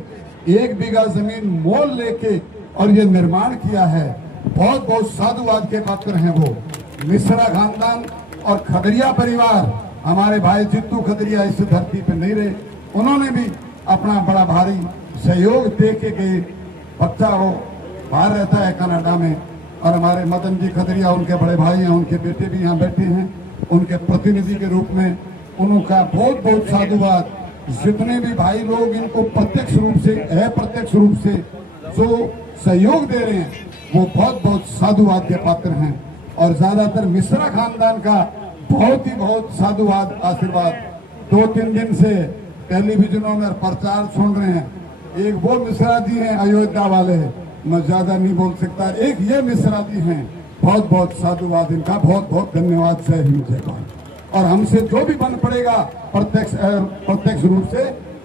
1 बीघा जमीन मोल लेके और ये निर्माण किया है, बहुत बहुत साधुवाद के पात्र हैं वो मिश्रा खानदान। और खदरिया परिवार, हमारे भाई जित्तू खदरिया इस धरती पे नहीं रहे, उन्होंने भी अपना बड़ा भारी सहयोग दे के गए। बच्चा हो, बाहर रहता है कनाडा में, और हमारे मदन जी खतरिया उनके बड़े भाई हैं, उनके बेटे भी यहाँ बैठे हैं, उनके प्रतिनिधि के रूप में उनका बहुत बहुत साधुवाद। जितने भी भाई लोग इनको प्रत्यक्ष रूप से अप्रत्यक्ष रूप से जो सहयोग दे रहे हैं वो बहुत बहुत साधुवाद के पात्र हैं। और ज्यादातर मिश्रा खानदान का बहुत ही बहुत साधुवाद आशीर्वाद 2-3 दिन से टेलीविजनों में प्रचार सुन रहे हैं। एक वो मिश्रा जी हैं अयोध्या वाले, मैं ज्यादा नहीं बोल सकता, एक ये मिश्रा जी हैं, बहुत बहुत साधुवाद इनका, बहुत बहुत धन्यवाद। जय हिंद जय भारत। और हमसे जो भी बन पड़ेगा प्रत्यक्ष रूप से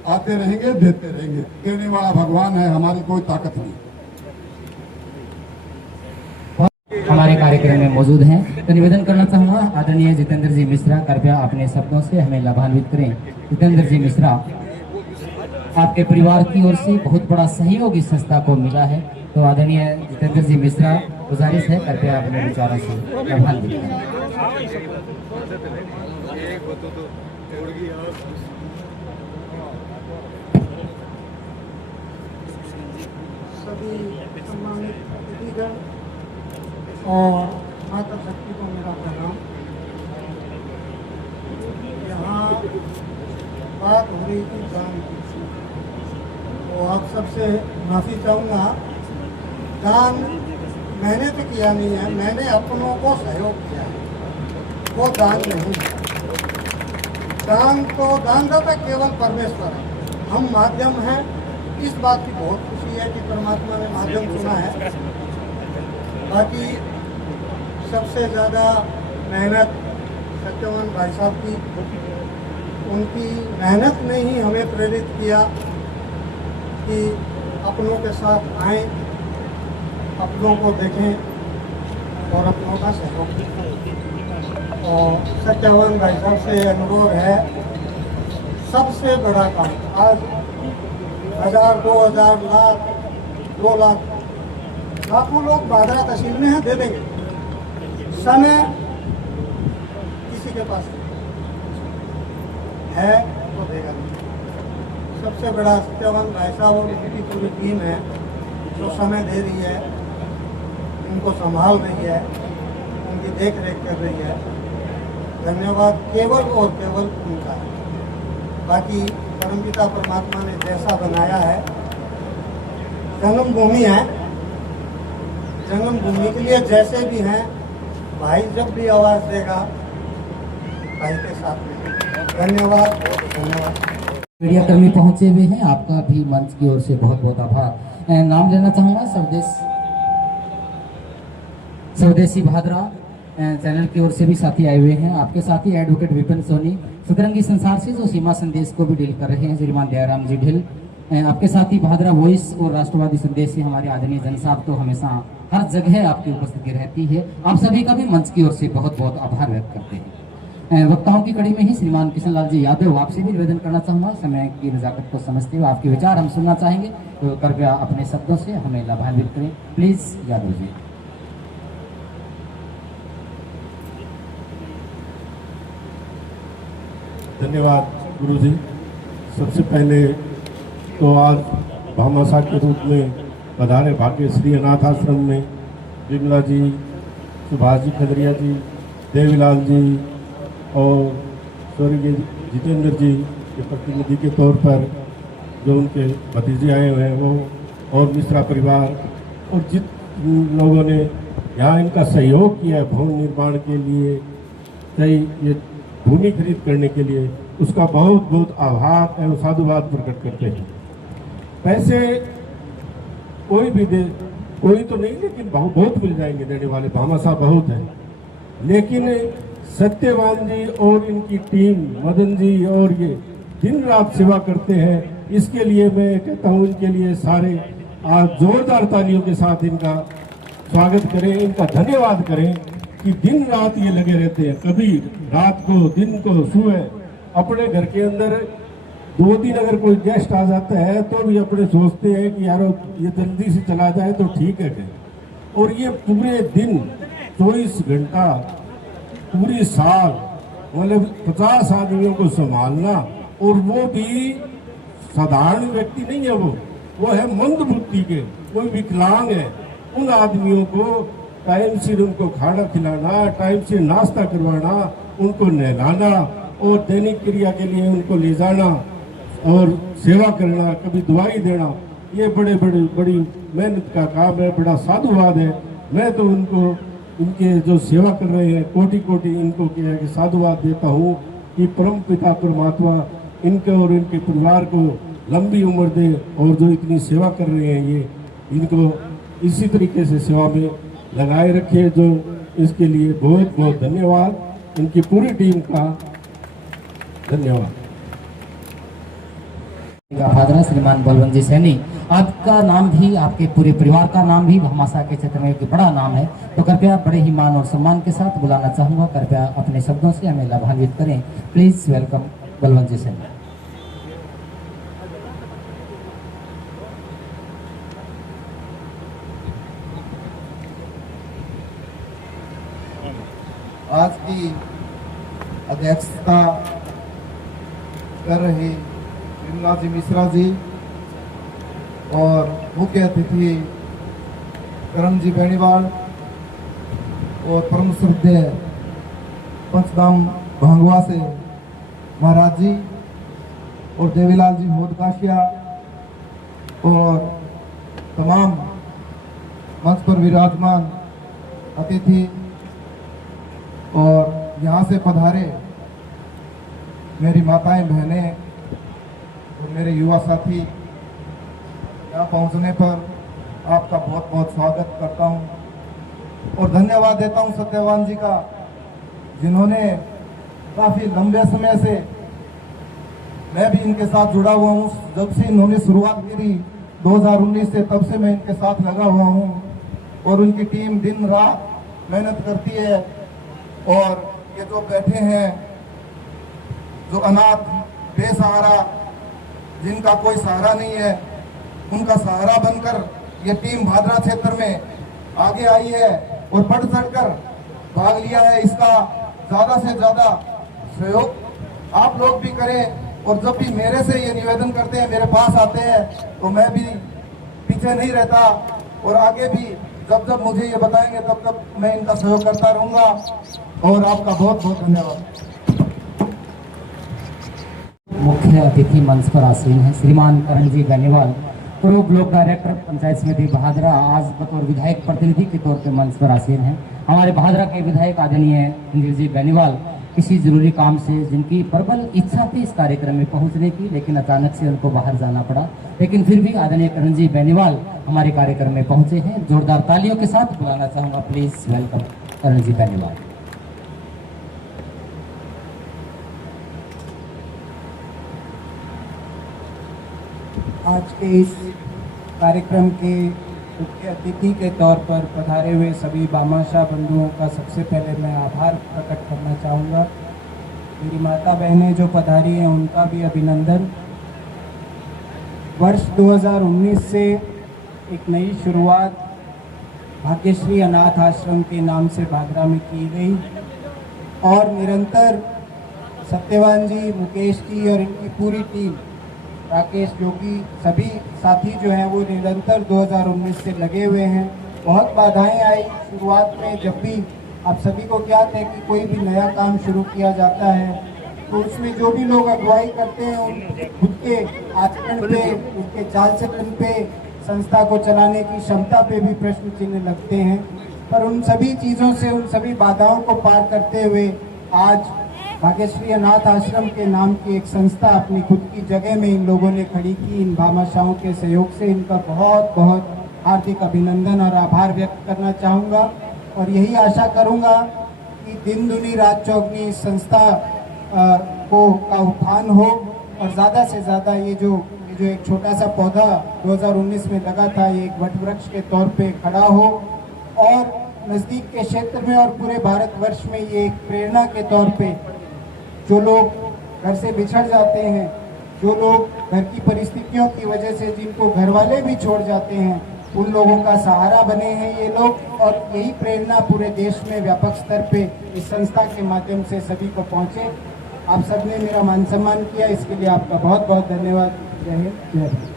आते रहेंगे, देते रहेंगे। देने वाला भगवान है, हमारी कोई ताकत नहीं। हमारे कार्यक्रम में मौजूद हैं तो निवेदन करना चाहूँगा आदरणीय जितेंद्र जी मिश्रा, कृपया अपने शब्दों से हमें लाभान्वित करें। जितेंद्र जी मिश्रा, आपके परिवार की ओर से बहुत बड़ा सहयोग इस संस्था को मिला है, तो आदरणीय जितेंद्र जी मिश्रा, गुजारिश है कृपया अपने विचारों से लाभान्वित करें। सभी सम्मानित अतिथिगण और माता शक्ति को मेरा प्रणाम। यहाँ बात हो रही थी दान की, तो आप सबसे माफ़ी चाहूँगा। दान मैंने तो किया नहीं है, मैंने अपनों को सहयोग किया है, वो दान नहीं है। दान तो दानदाता केवल परमेश्वर है, हम माध्यम हैं। इस बात की बहुत खुशी है कि परमात्मा ने माध्यम चुना है। बाकी सबसे ज़्यादा मेहनत सत्यवान भाई साहब की, उनकी मेहनत ने ही हमें प्रेरित किया कि अपनों के साथ आएं, अपनों को देखें और अपनों का सहयोग करें। और सत्यवान भाई साहब से अनुरोध है, सबसे बड़ा काम आज 1000, 2000, लाख, 2 लाख, लाखों लोग भादरा तहसील में हैं, दे देंगे। समय किसी के पास है तो देगा नहीं। सबसे बड़ा सत्यवान भाई साहब और उनकी पूरी टीम है जो समय दे रही है, उनको संभाल रही है, उनकी देख रेख कर रही है। धन्यवाद केवल और केवल उनका है। बाकी परमपिता परमात्मा ने जैसा बनाया है, जन्मभूमि है, जन्मभूमि के लिए जैसे भी हैं, भाई जब भी आवाज़ देगा भाई के साथ में। धन्यवाद धन्यवाद। मीडिया कर्मी पहुंचे हुए हैं, आपका भी मंच की ओर से बहुत बहुत आभार। नाम लेना चाहूँगा स्वदेशी भादरा चैनल की ओर से भी साथी आए हुए हैं। आपके साथी एडवोकेट विपिन सोनी, सतरंगी संसार से जो सीमा संदेश को भी डील कर रहे हैं, श्रीमान दयाराम जी ढिल। आपके साथी भादरा वॉइस और राष्ट्रवादी संदेश से हमारे आदरणीय जन साहब तो हमेशा हर जगह आपकी उपस्थिति रहती है। आप सभी का भी मंच की ओर से बहुत बहुत आभार व्यक्त करते हैं। वक्ताओं की कड़ी में ही श्रीमान किशन लाल जी यादव, आपसे भी निवेदन करना चाहूँगा, समय की नजाकत को समझते हुए आपके विचार हम सुनना चाहेंगे, तो कृपया अपने शब्दों से हमें लाभान्वित करें। प्लीज यादव जी। धन्यवाद गुरुजी। सबसे पहले तो आज भामाशाह के रूप में पधारे भाग्यश्री अनाथ आश्रम में विमला जी, सुभाष जी खदरिया जी, देवीलाल जी और स्वर्गीय जितेंद्र जी के प्रतिनिधि के तौर पर जो उनके भतीजे आए हुए हैं वो, और मिश्रा परिवार और जित लोगों ने यहाँ इनका सहयोग किया है भवन निर्माण के लिए, कई ये भूमि खरीद करने के लिए, उसका बहुत बहुत आभार एवं साधुवाद प्रकट करते हैं। पैसे कोई भी दे, कोई तो नहीं, लेकिन बहुत मिल जाएंगे देने वाले, भामाशाह बहुत है। लेकिन सत्यवान जी और इनकी टीम, मदन जी और ये दिन रात सेवा करते हैं। इसके लिए मैं कहता हूँ, इनके लिए सारे आज जोरदार तालियों के साथ इनका स्वागत करें, इनका धन्यवाद करें कि दिन रात ये लगे रहते हैं। कभी रात को, दिन को, सुबह अपने घर के अंदर 2-3 अगर कोई गेस्ट आ जाता है तो भी अपने सोचते हैं कि यार ये जल्दी से चला जाए तो ठीक है। और ये पूरे दिन 24 घंटा पूरी साल मतलब 50 आदमियों को संभालना, और वो भी साधारण व्यक्ति नहीं है, वो है मंद बुद्धि के, कोई विकलांग है, उन आदमियों को टाइम से उनको खाना खिलाना, टाइम से नाश्ता करवाना, उनको नहलाना और दैनिक क्रिया के लिए उनको ले जाना और सेवा करना, कभी दवाई देना, ये बड़ी मेहनत का काम है, बड़ा साधुवाद है। मैं तो उनको इनके जो सेवा कर रहे हैं कोटि कोटि इनको क्या है कि साधुवाद देता हूँ कि परम पिता परमात्मा इनके और इनके परिवार को लंबी उम्र दे और जो इतनी सेवा कर रहे हैं ये इनको इसी तरीके से सेवा में लगाए रखे। जो इसके लिए बहुत बहुत धन्यवाद, इनकी पूरी टीम का धन्यवाद। भादरा श्रीमान बलवंत जी सैनी, आपका नाम भी, आपके पूरे परिवार का नाम भी भामाशाह के क्षेत्र में एक बड़ा नाम है, तो कृपया बड़े ही मान और सम्मान के साथ बुलाना चाहूंगा। कृपया अपने शब्दों से हमें लाभान्वित करें। Please welcome Balwant ji Saini. आज की अध्यक्षता कर रहे बिमला जी मिश्रा जी और मुख्य अतिथि करण जी बेनीवाल और परम श्रद्धेय पंचधाम भांगवा से महाराज जी और देवीलाल जी होदकाशिया और तमाम मंच पर विराजमान अतिथि और यहाँ से पधारे मेरी माताएं बहनें और मेरे युवा साथी, यहाँ पहुँचने पर आपका बहुत बहुत स्वागत करता हूँ और धन्यवाद देता हूँ सत्यवान जी का, जिन्होंने काफ़ी लंबे समय से, मैं भी इनके साथ जुड़ा हुआ हूँ, जब से इन्होंने शुरुआत करी 2019 से, तब से मैं इनके साथ लगा हुआ हूँ और उनकी टीम दिन रात मेहनत करती है। और ये जो बैठे हैं, जो अनाथ बेसहारा, जिनका कोई सहारा नहीं है, उनका सहारा बनकर ये टीम भादरा क्षेत्र में आगे आई है और बढ़ चढ़कर भाग लिया है। इसका ज़्यादा से ज़्यादा सहयोग आप लोग भी करें और जब भी मेरे से ये निवेदन करते हैं, मेरे पास आते हैं, तो मैं भी पीछे नहीं रहता और आगे भी जब जब मुझे ये बताएंगे तब तब मैं इनका सहयोग करता रहूँगा और आपका बहुत बहुत धन्यवाद। मुख्य अतिथि मंच पर आसीन है श्रीमान करण जी बेनीवाल, पूर्व ब्लॉक डायरेक्टर पंचायत समिति भादरा, आज बतौर विधायक प्रतिनिधि के तौर पर मंच पर आसीन हैं। हमारे भादरा के विधायक आदरणीय इंद्र जी बेनीवाल किसी जरूरी काम से, जिनकी प्रबल इच्छा थी इस कार्यक्रम में पहुंचने की, लेकिन अचानक से उनको बाहर जाना पड़ा, लेकिन फिर भी आदरणीय करण जी बेनीवाल हमारे कार्यक्रम में पहुंचे हैं। जोरदार तालियों के साथ बुलाना चाहूंगा। प्लीज वेलकम करण जी बेनीवाल। आज के इस कार्यक्रम के मुख्य अतिथि के तौर पर पधारे हुए सभी भामाशाह बंधुओं का सबसे पहले मैं आभार प्रकट करना चाहूँगा। मेरी माता बहनें जो पधारी हैं उनका भी अभिनंदन। वर्ष 2019 से एक नई शुरुआत भाग्यश्री अनाथ आश्रम के नाम से भादरा में की गई और निरंतर सत्यवान जी, मुकेश जी और इनकी पूरी टीम, राकेश जोगी, सभी साथी जो हैं वो निरंतर 2019 से लगे हुए हैं। बहुत बाधाएं आई शुरुआत में, जब भी आप सभी को क्या है कि कोई भी नया काम शुरू किया जाता है तो उसमें जो भी लोग अगुवाई करते हैं उन खुद के आचरण पे, उनके चाल चलन पे, संस्था को चलाने की क्षमता पे भी प्रश्न चिन्ह लगते हैं। पर उन सभी चीज़ों से, उन सभी बाधाओं को पार करते हुए आज भाग्यश्री अनाथ आश्रम के नाम की एक संस्था अपनी खुद की जगह में इन लोगों ने खड़ी की। इन भामाशाहों के सहयोग से इनका बहुत बहुत हार्दिक अभिनंदन और आभार व्यक्त करना चाहूँगा और यही आशा करूँगा कि दिन दुनी रात चौगनी इस संस्था का उत्थान हो और ज़्यादा से ज़्यादा ये जो एक छोटा सा पौधा 2019 में लगा था, ये एक वट वृक्ष के तौर पे खड़ा हो और नज़दीक के क्षेत्र में और पूरे भारतवर्ष में ये एक प्रेरणा के तौर पे, जो लोग घर से बिछड़ जाते हैं, जो लोग घर की परिस्थितियों की वजह से जिनको घर वाले भी छोड़ जाते हैं, उन लोगों का सहारा बने हैं ये लोग और यही प्रेरणा पूरे देश में व्यापक स्तर पे इस संस्था के माध्यम से सभी को पहुँचे। आप सब ने मेरा मान सम्मान किया, इसके लिए आपका बहुत बहुत धन्यवाद। जय हिंद, जय भारत।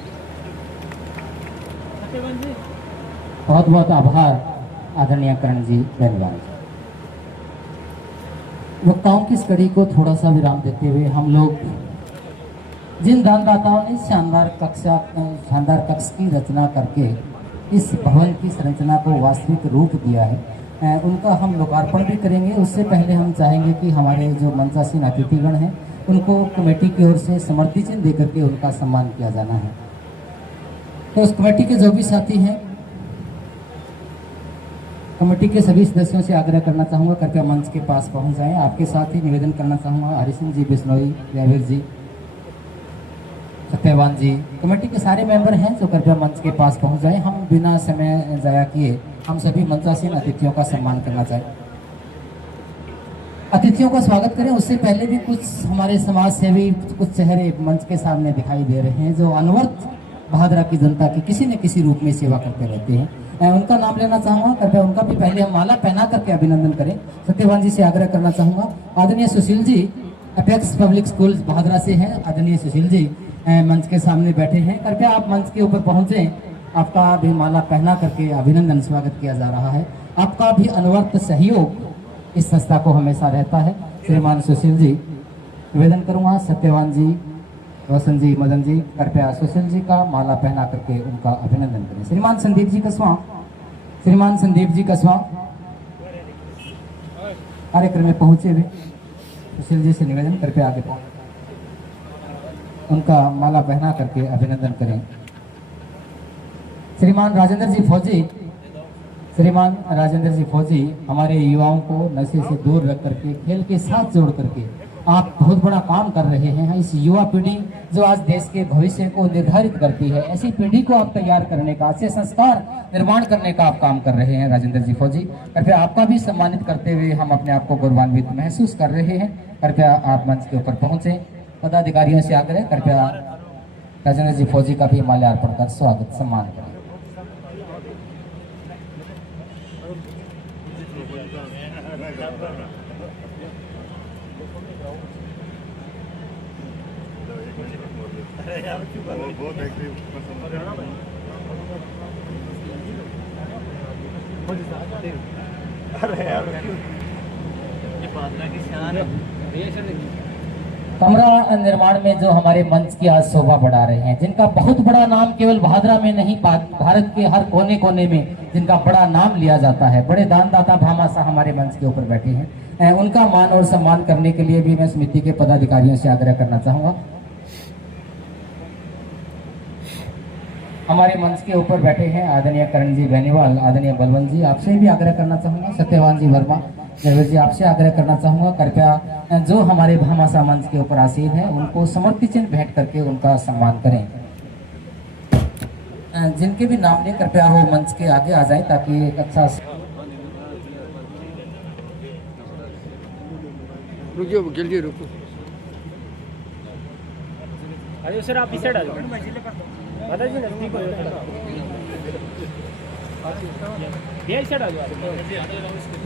बहुत बहुत आभार आदरणीय करण जी धन्यवाद। वक्ताओं की इस कड़ी को थोड़ा सा विराम देते हुए हम लोग जिन दानदाताओं ने शानदार कक्ष की रचना करके इस भवन की संरचना को वास्तविक रूप दिया है, उनका हम लोकार्पण भी करेंगे। उससे पहले हम चाहेंगे कि हमारे जो मंचासीन अतिथिगण हैं उनको कमेटी की ओर से समृति चिन्ह देकर के उनका सम्मान किया जाना है। तो उस कमेटी के जो भी साथी हैं, कमेटी के सभी सदस्यों से आग्रह करना चाहूँगा कृपया मंच के पास पहुँच जाएं। आपके साथ ही निवेदन करना चाहूँगा हरि सिंह जी, बिश्नोई, जयवीर जी, सत्यवान जी, कमेटी के सारे मेंबर हैं जो कृपया मंच के पास पहुँच जाएं। हम बिना समय ज़ाया किए हम सभी मंचासीन अतिथियों का सम्मान करना चाहें। अतिथियों का स्वागत करें उससे पहले भी कुछ हमारे समाज सेवी कुछ चेहरे मंच के सामने दिखाई दे रहे हैं जो अनवरत भादरा की जनता की किसी न किसी रूप में सेवा करते रहते हैं। मैं उनका नाम लेना चाहूँगा, कृपया उनका भी पहले हम माला पहना करके अभिनंदन करें। सत्यवान जी से आग्रह करना चाहूँगा। आदरणीय Sushil ji apex public school Bhadra से हैं। आदरणीय सुशील जी मंच के सामने बैठे हैं, कृपया आप मंच के ऊपर पहुँचें। आपका भी माला पहना करके अभिनंदन स्वागत किया जा रहा है। आपका भी अनवरत सहयोग इस संस्था को हमेशा रहता है। श्रीमान सुशील जी निवेदन करूँगा, सत्यवान जी, रोशन जी, मदन जी, कृपया सुशील जी का माला पहना करके उनका अभिनंदन करें। श्रीमान संदीप जी कसवा, श्रीमान संदीप जी कसवा कार्यक्रम में पहुंचे हुए सुशील जी से निवेदन कृपया आगे पहुंचे, उनका माला पहना करके अभिनंदन करें। श्रीमान राजेंद्र जी फौजी, श्रीमान राजेंद्र जी फौजी हमारे युवाओं को नशे से दूर रख करके खेल के साथ जोड़ करके आप बहुत बड़ा काम कर रहे हैं। इस युवा पीढ़ी जो आज देश के भविष्य को निर्धारित करती है, ऐसी पीढ़ी को आप तैयार करने का, अच्छे संस्कार निर्माण करने का आप काम कर रहे हैं राजेंद्र जी फौजी। कृपया आपका भी सम्मानित करते हुए हम अपने आप को गौरवान्वित महसूस कर रहे हैं। कृपया आप मंच के ऊपर पहुंचे। पदाधिकारियों से आग्रह कृपया राजेंद्र जी फौजी का भी माल्यार्पण कर स्वागत सम्मान करें। कमरा निर्माण में जो हमारे मंच की आज शोभा बढ़ा रहे हैं, जिनका बहुत बड़ा नाम केवल भादरा में नहीं भारत के हर कोने कोने में जिनका बड़ा नाम लिया जाता है, बड़े दानदाता भामाशाह हमारे मंच के ऊपर बैठे हैं, उनका मान और सम्मान करने के लिए भी मैं समिति के पदाधिकारियों से आग्रह करना चाहूँगा। हमारे मंच के ऊपर बैठे हैं आदरणीय करण जी बेनीवाल, आदरणीय बलवंत जी, आपसे भी आग्रह करना चाहूँगा। सत्यवान जी वर्मा, जयवीर जी, आपसे आग्रह करना चाहूँगा कृपया जो हमारे भामाशाह मंच के ऊपर आसीन है उनको समर्पी चिन्ह भेंट करके उनका सम्मान करें। जिनके भी नाम लें कृपया वो मंच के आगे आ जाए ताकि एक अच्छा रुकिए, जल्दी रुको। अरे सर आप इस साइड आ जाओ, माता जी नजदीक हो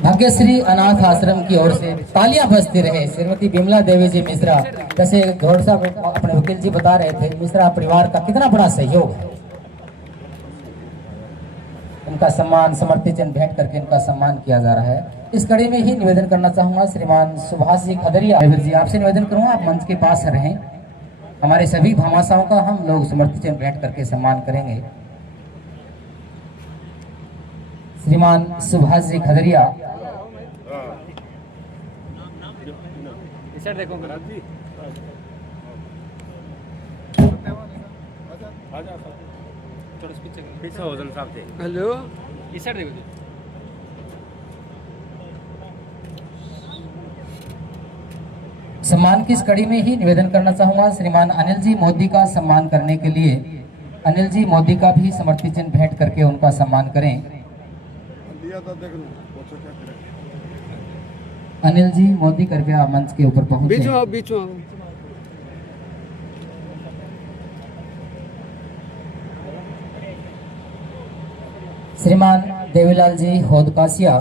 भाग्यश्री अनाथ आश्रम की ओर से तालियां बजती रहे। श्रीमती बिमला देवी जी मिश्रा, जैसे गौड़ साहब अपने वकील जी बता रहे थे, मिश्रा परिवार का कितना बड़ा सहयोग है। उनका सम्मान समर्पी चिन्ह भेंट करके इनका सम्मान किया जा रहा है। इस कड़ी में ही निवेदन करना चाहूंगा श्रीमान सुभाष जी खदरिया जी, आपसे निवेदन करूंगा आप मंच के पास रहें। हमारे सभी भामाशाहों का हम लोग समर्पी चिन्ह भेंट करके सम्मान करेंगे। श्रीमान सुभाष जी खदरिया, देखो हेलो, इस साइड देखो। सम्मान की इस कड़ी में ही निवेदन करना चाहूंगा श्रीमान अनिल जी मोदी का सम्मान करने के लिए अनिल जी मोदी का भी समर्पी चिन्ह भेंट करके उनका सम्मान करें। अनिल जी मोदी कृपया मंच के ऊपर पहुंचे। बीच में आओ, बीच में आओ। श्रीमान देवीलाल जी होदकासिया,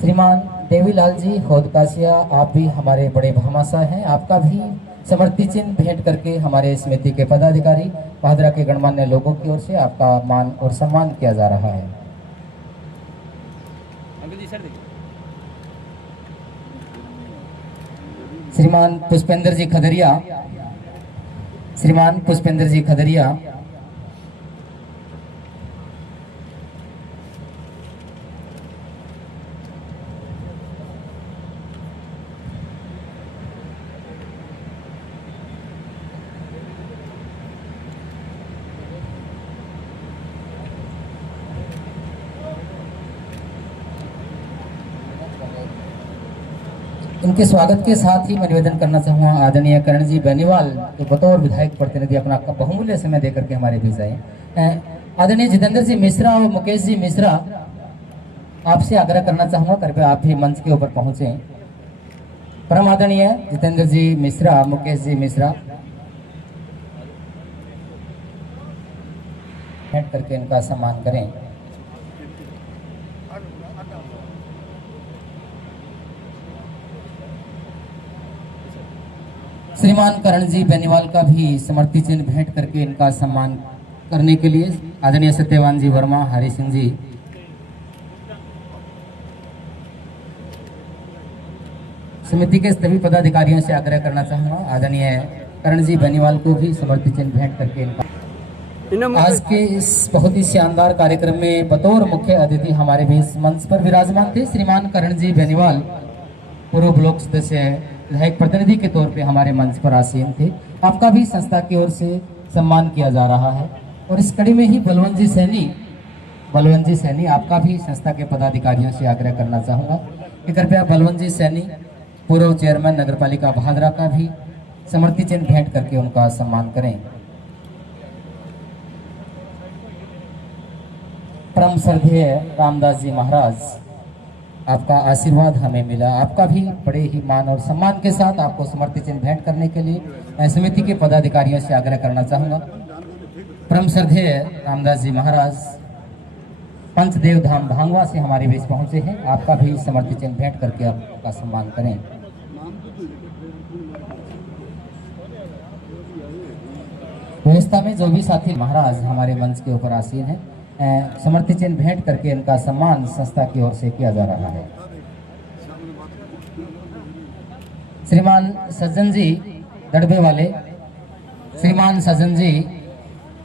श्रीमान देवीलाल जी होदकासिया, आप भी हमारे बड़े भामाशाह हैं, आपका भी समृति चिन्ह भेंट करके हमारे समिति के पदाधिकारी भादरा के गणमान्य लोगों की ओर से आपका मान और सम्मान किया जा रहा है। श्रीमान पुष्पेंद्र जी खदरिया, श्रीमान पुष्पेंद्र जी खदरिया, इनके स्वागत के साथ ही मैं निवेदन करना चाहूँगा आदरणीय करण जी बेनीवाल जो बतौर विधायक प्रतिनिधि अपना बहुमूल्य समय देकर के हमारे बीच आए। आदरणीय जितेंद्र जी मिश्रा और मुकेश जी मिश्रा, आपसे आग्रह करना चाहूँगा कृपया आप भी मंच के ऊपर पहुँचे। परम आदरणीय जितेंद्र जी मिश्रा, मुकेश जी मिश्रा, भेंट करके इनका सम्मान करें। श्रीमान करण जी बेनीवाल का भी समृति चिन्ह भेंट करके इनका सम्मान करने के लिए आदरणीय सत्यवान जी वर्मा, हरि सिंह जी, समिति के सभी पदाधिकारियों से आग्रह करना चाहूँगा आदरणीय करण जी बेनीवाल को भी समृति चिन्ह भेंट करके इनका। आज के इस बहुत ही शानदार कार्यक्रम में बतौर मुख्य अतिथि हमारे बीच मंच पर विराजमान थे श्रीमान करण जी बेनीवाल, पूर्व ब्लॉक सदस्य, विधायक प्रतिनिधि के तौर पे हमारे मंच पर आसीन थे। आपका भी संस्था की ओर से सम्मान किया जा रहा है। और इस कड़ी में ही बलवंत जी सैनी, आपका भी संस्था के पदाधिकारियों से आग्रह करना चाहूँगा कि कृपया बलवंत जी सैनी, पूर्व चेयरमैन नगर पालिका भादरा का भी समृति चिन्ह भेंट करके उनका सम्मान करें। परम श्रद्धेय रामदास जी महाराज, आपका आशीर्वाद हमें मिला, आपका भी बड़े ही मान और सम्मान के साथ आपको समृति चिन्ह भेंट करने के लिए मैं समिति के पदाधिकारियों से आग्रह करना चाहूँगा। परम श्रद्धेय रामदास जी महाराज पंचदेव धाम भांगवा से हमारे बीच पहुँचे हैं, आपका भी समृति चिन्ह भेंट करके आपका सम्मान करें। व्यवस्था में जो भी साथी महाराज हमारे मंच के ऊपर आसीन हैं, समृति चिन्ह भेंट करके इनका सम्मान संस्था की ओर से किया जा रहा है। श्रीमान सज्जन जी दड़बे वाले, श्रीमान सज्जन जी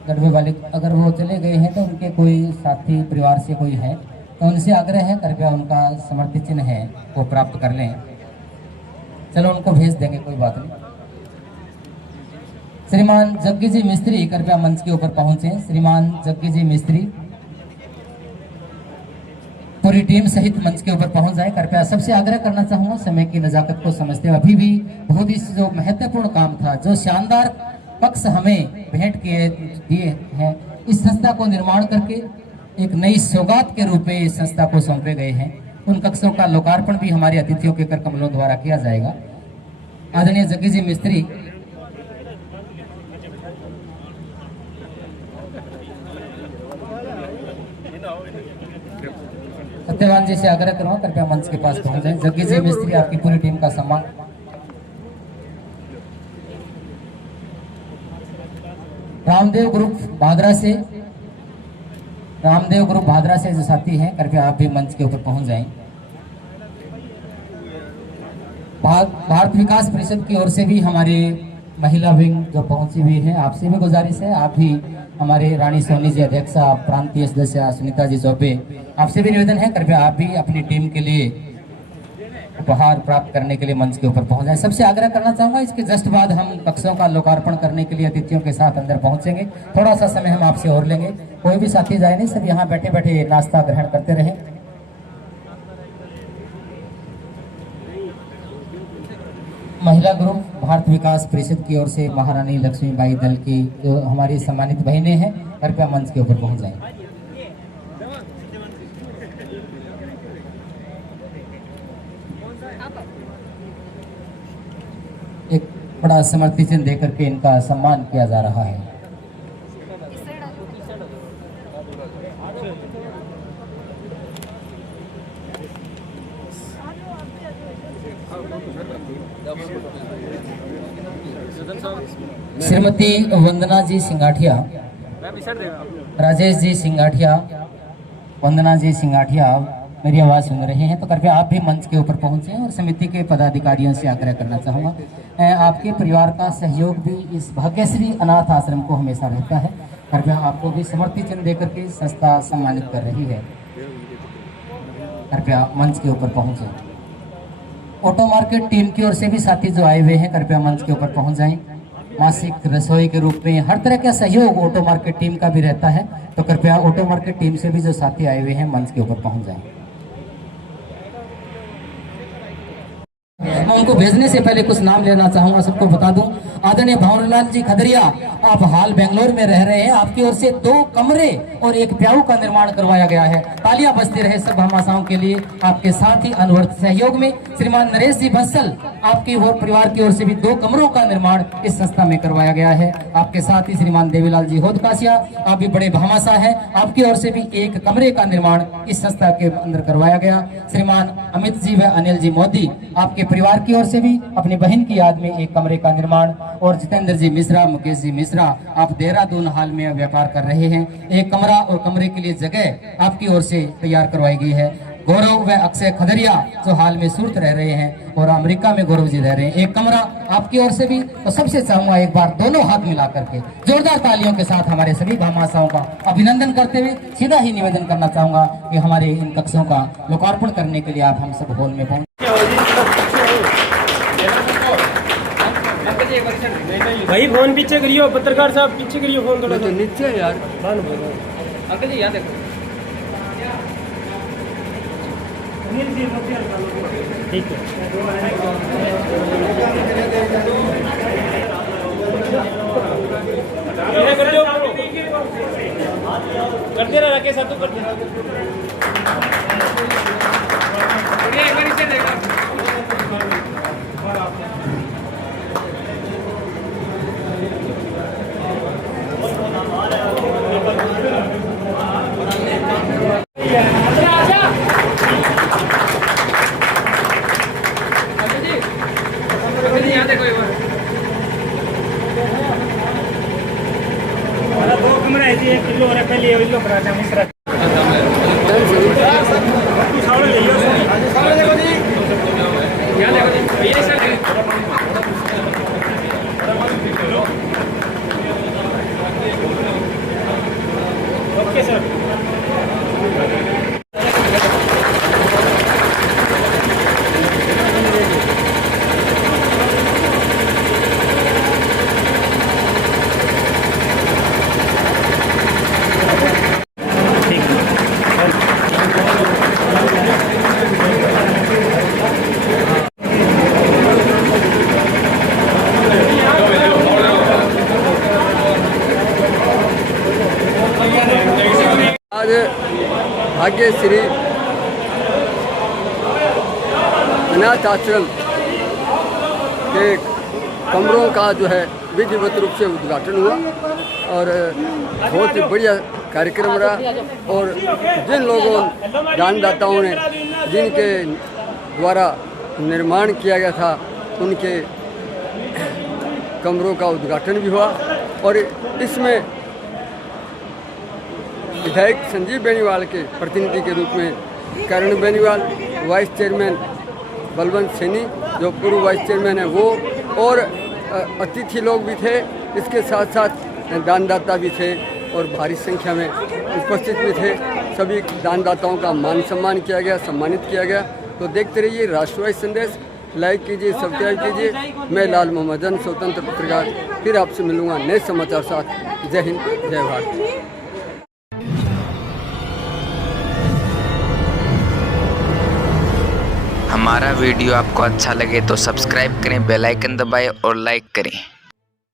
दड़बे वाले, अगर वो चले गए हैं तो उनके कोई साथी परिवार से कोई है तो उनसे आग्रह है कृपया उनका समृति चिन्ह है वो प्राप्त कर लें। चलो उनको भेज देंगे, कोई बात नहीं। श्रीमान जग्गी जी मिस्त्री कृपया मंच के ऊपर पहुंचे। श्रीमान जग्गी जी मिस्त्री पूरी टीम सहित मंच के ऊपर पहुंच जाए। कृपया सबसे आग्रह करना चाहूंगा, समय की नजाकत को समझते हुए अभी भी बहुत ही जो महत्वपूर्ण काम था, जो शानदार पक्ष हमें भेंट किए दिए हैं, इस संस्था को निर्माण करके एक नई सौगात के रूप में इस संस्था को सौंपे गए हैं, उन कक्षों का लोकार्पण भी हमारे अतिथियों के कर कमलों द्वारा किया जाएगा। आदरणीय जग्गी जी मिस्त्री सत्यवान जी से आग्रह करूंगा कृपया मंच के पास पहुंच जाएं। जग्गी जी मिस्त्री, आपकी पूरी टीम का सम्मान। रामदेव ग्रुप भादरा से जो साथी हैं कृपया आप भी मंच के ऊपर पहुंच जाएं। भारत विकास परिषद की ओर से भी हमारे महिला विंग जो पहुंची हुई है, आपसे भी गुजारिश है आप भी हमारे रानी सोनी जी अध्यक्षा, प्रांतीय सदस्य सुनीता जी चौबे, आपसे भी निवेदन है कृपया आप भी अपनी टीम के लिए उपहार प्राप्त करने के लिए मंच के ऊपर पहुंच जाए। सबसे आग्रह करना चाहूंगा, इसके जस्ट बाद हम कक्षों का लोकार्पण करने के लिए अतिथियों के साथ अंदर पहुंचेंगे। थोड़ा सा समय हम आपसे और लेंगे, कोई भी साथी जाए नहीं, सब यहाँ बैठे बैठे नाश्ता ग्रहण करते रहे। महिला ग्रुप भारत विकास परिषद की ओर से महारानी लक्ष्मीबाई दल की जो हमारी सम्मानित बहनें हैं कृपया मंच के ऊपर पहुंच जाएं। एक बड़ा समृति चिन्ह देकर के इनका सम्मान किया जा रहा है। श्रीमती वंदना जी सिंगाठिया, राजेश जी सिंगाठिया, वंदना जी सिंगाठिया मेरी आवाज़ सुन रहे हैं तो कृपया आप भी मंच के ऊपर पहुंचे और समिति के पदाधिकारियों से आग्रह करना चाहूँगा आपके परिवार का सहयोग भी इस भाग्यश्री अनाथ आश्रम को हमेशा रहता है। कृपया आपको भी समर्पी चिन्ह देकर के संस्था सम्मानित कर रही है। कृपया मंच के ऊपर पहुंचे। ऑटो मार्केट टीम की ओर से भी साथी जो आए हुए हैं कृपया मंच के ऊपर पहुंच जाएं। मासिक रसोई के रूप में हर तरह का सहयोग ऑटो मार्केट टीम का भी रहता है तो कृपया ऑटो मार्केट टीम से भी जो साथी आए हुए हैं मंच के ऊपर पहुंच जाएं। मैं उनको भेजने से पहले कुछ नाम लेना चाहूंगा, सबको बता दूं। आदरणीय भंवरलाल जी खदरिया, आप हाल बेंगलोर में रह रहे हैं। आपकी ओर से 2 कमरे और 1 प्याऊ का निर्माण करवाया गया है। तालियां बजती रहे सब भामाशाहों के लिए। आपके साथ ही अनवरत सहयोग में श्रीमान नरेश जी बंसल, आपकी और परिवार की ओर से भी 2 कमरों का निर्माण इस संस्था में करवाया गया है। आपके साथ ही श्रीमान देवीलाल जी होदकासिया, आप भी बड़े भामाशाह हैं, आपकी ओर से भी 1 कमरे का निर्माण इस संस्था के अंदर करवाया गया। श्रीमान अमित जी व अनिल जी मोदी, आपके परिवार की ओर से भी अपनी बहन की याद में 1 कमरे का निर्माण। और जितेंद्र जी मिश्रा, मुकेश जी मिश्रा, आप देहरादून हाल में व्यापार कर रहे हैं। 1 कमरा और कमरे के लिए जगह आपकी ओर से तैयार करवाई गई है। गौरव व अक्षय खदरिया जो हाल में सूरत रह रहे हैं और अमेरिका में गौरव जी रह रहे हैं, 1 कमरा आपकी ओर से भी। तो सबसे चाहूंगा एक बार दोनों हाथ मिला करके जोरदार तालियों के साथ हमारे सभी भामाशाहों का अभिनंदन करते हुए सीधा ही निवेदन करना चाहूंगा कि हमारे इन कक्षों का लोकार्पण करने के लिए आप हम सब हॉल में पहुंचे। भाई फोन पीछे करियो, पत्रकार साहब पीछे करियो फोन थोड़ा। तो नीचे यार अंकल जी याद रखो। ठीक है, करते रह के साथ करते किलो रख लिए किलो कराचा मिश्रा ओके सर। आज भाग्यश्री अनाथ आश्रम के कमरों का जो है विधिवत रूप से उद्घाटन हुआ और बहुत ही बढ़िया कार्यक्रम रहा। और जिन लोगों दानदाताओं ने जिनके द्वारा निर्माण किया गया था उनके कमरों का उद्घाटन भी हुआ। और इसमें विधायक संजीव बेनीवाल के प्रतिनिधि के रूप में करण बेनीवाल, वाइस चेयरमैन बलवंत सैनी जो पूर्व वाइस चेयरमैन है वो, और अतिथि लोग भी थे। इसके साथ साथ दानदाता भी थे और भारी संख्या में उपस्थित भी थे। सभी दानदाताओं का मान सम्मान किया गया, सम्मानित किया गया। तो देखते रहिए राष्ट्रवादी संदेश, लाइक कीजिए, सब्सक्राइब कीजिए। मैं लाल मोहम्मदन, स्वतंत्र पत्रकार, फिर आपसे मिलूंगा नए समाचार साथ। जय हिंद, जय भारत। हमारा वीडियो आपको अच्छा लगे तो सब्सक्राइब करें, बेल आइकन दबाएं और लाइक करें।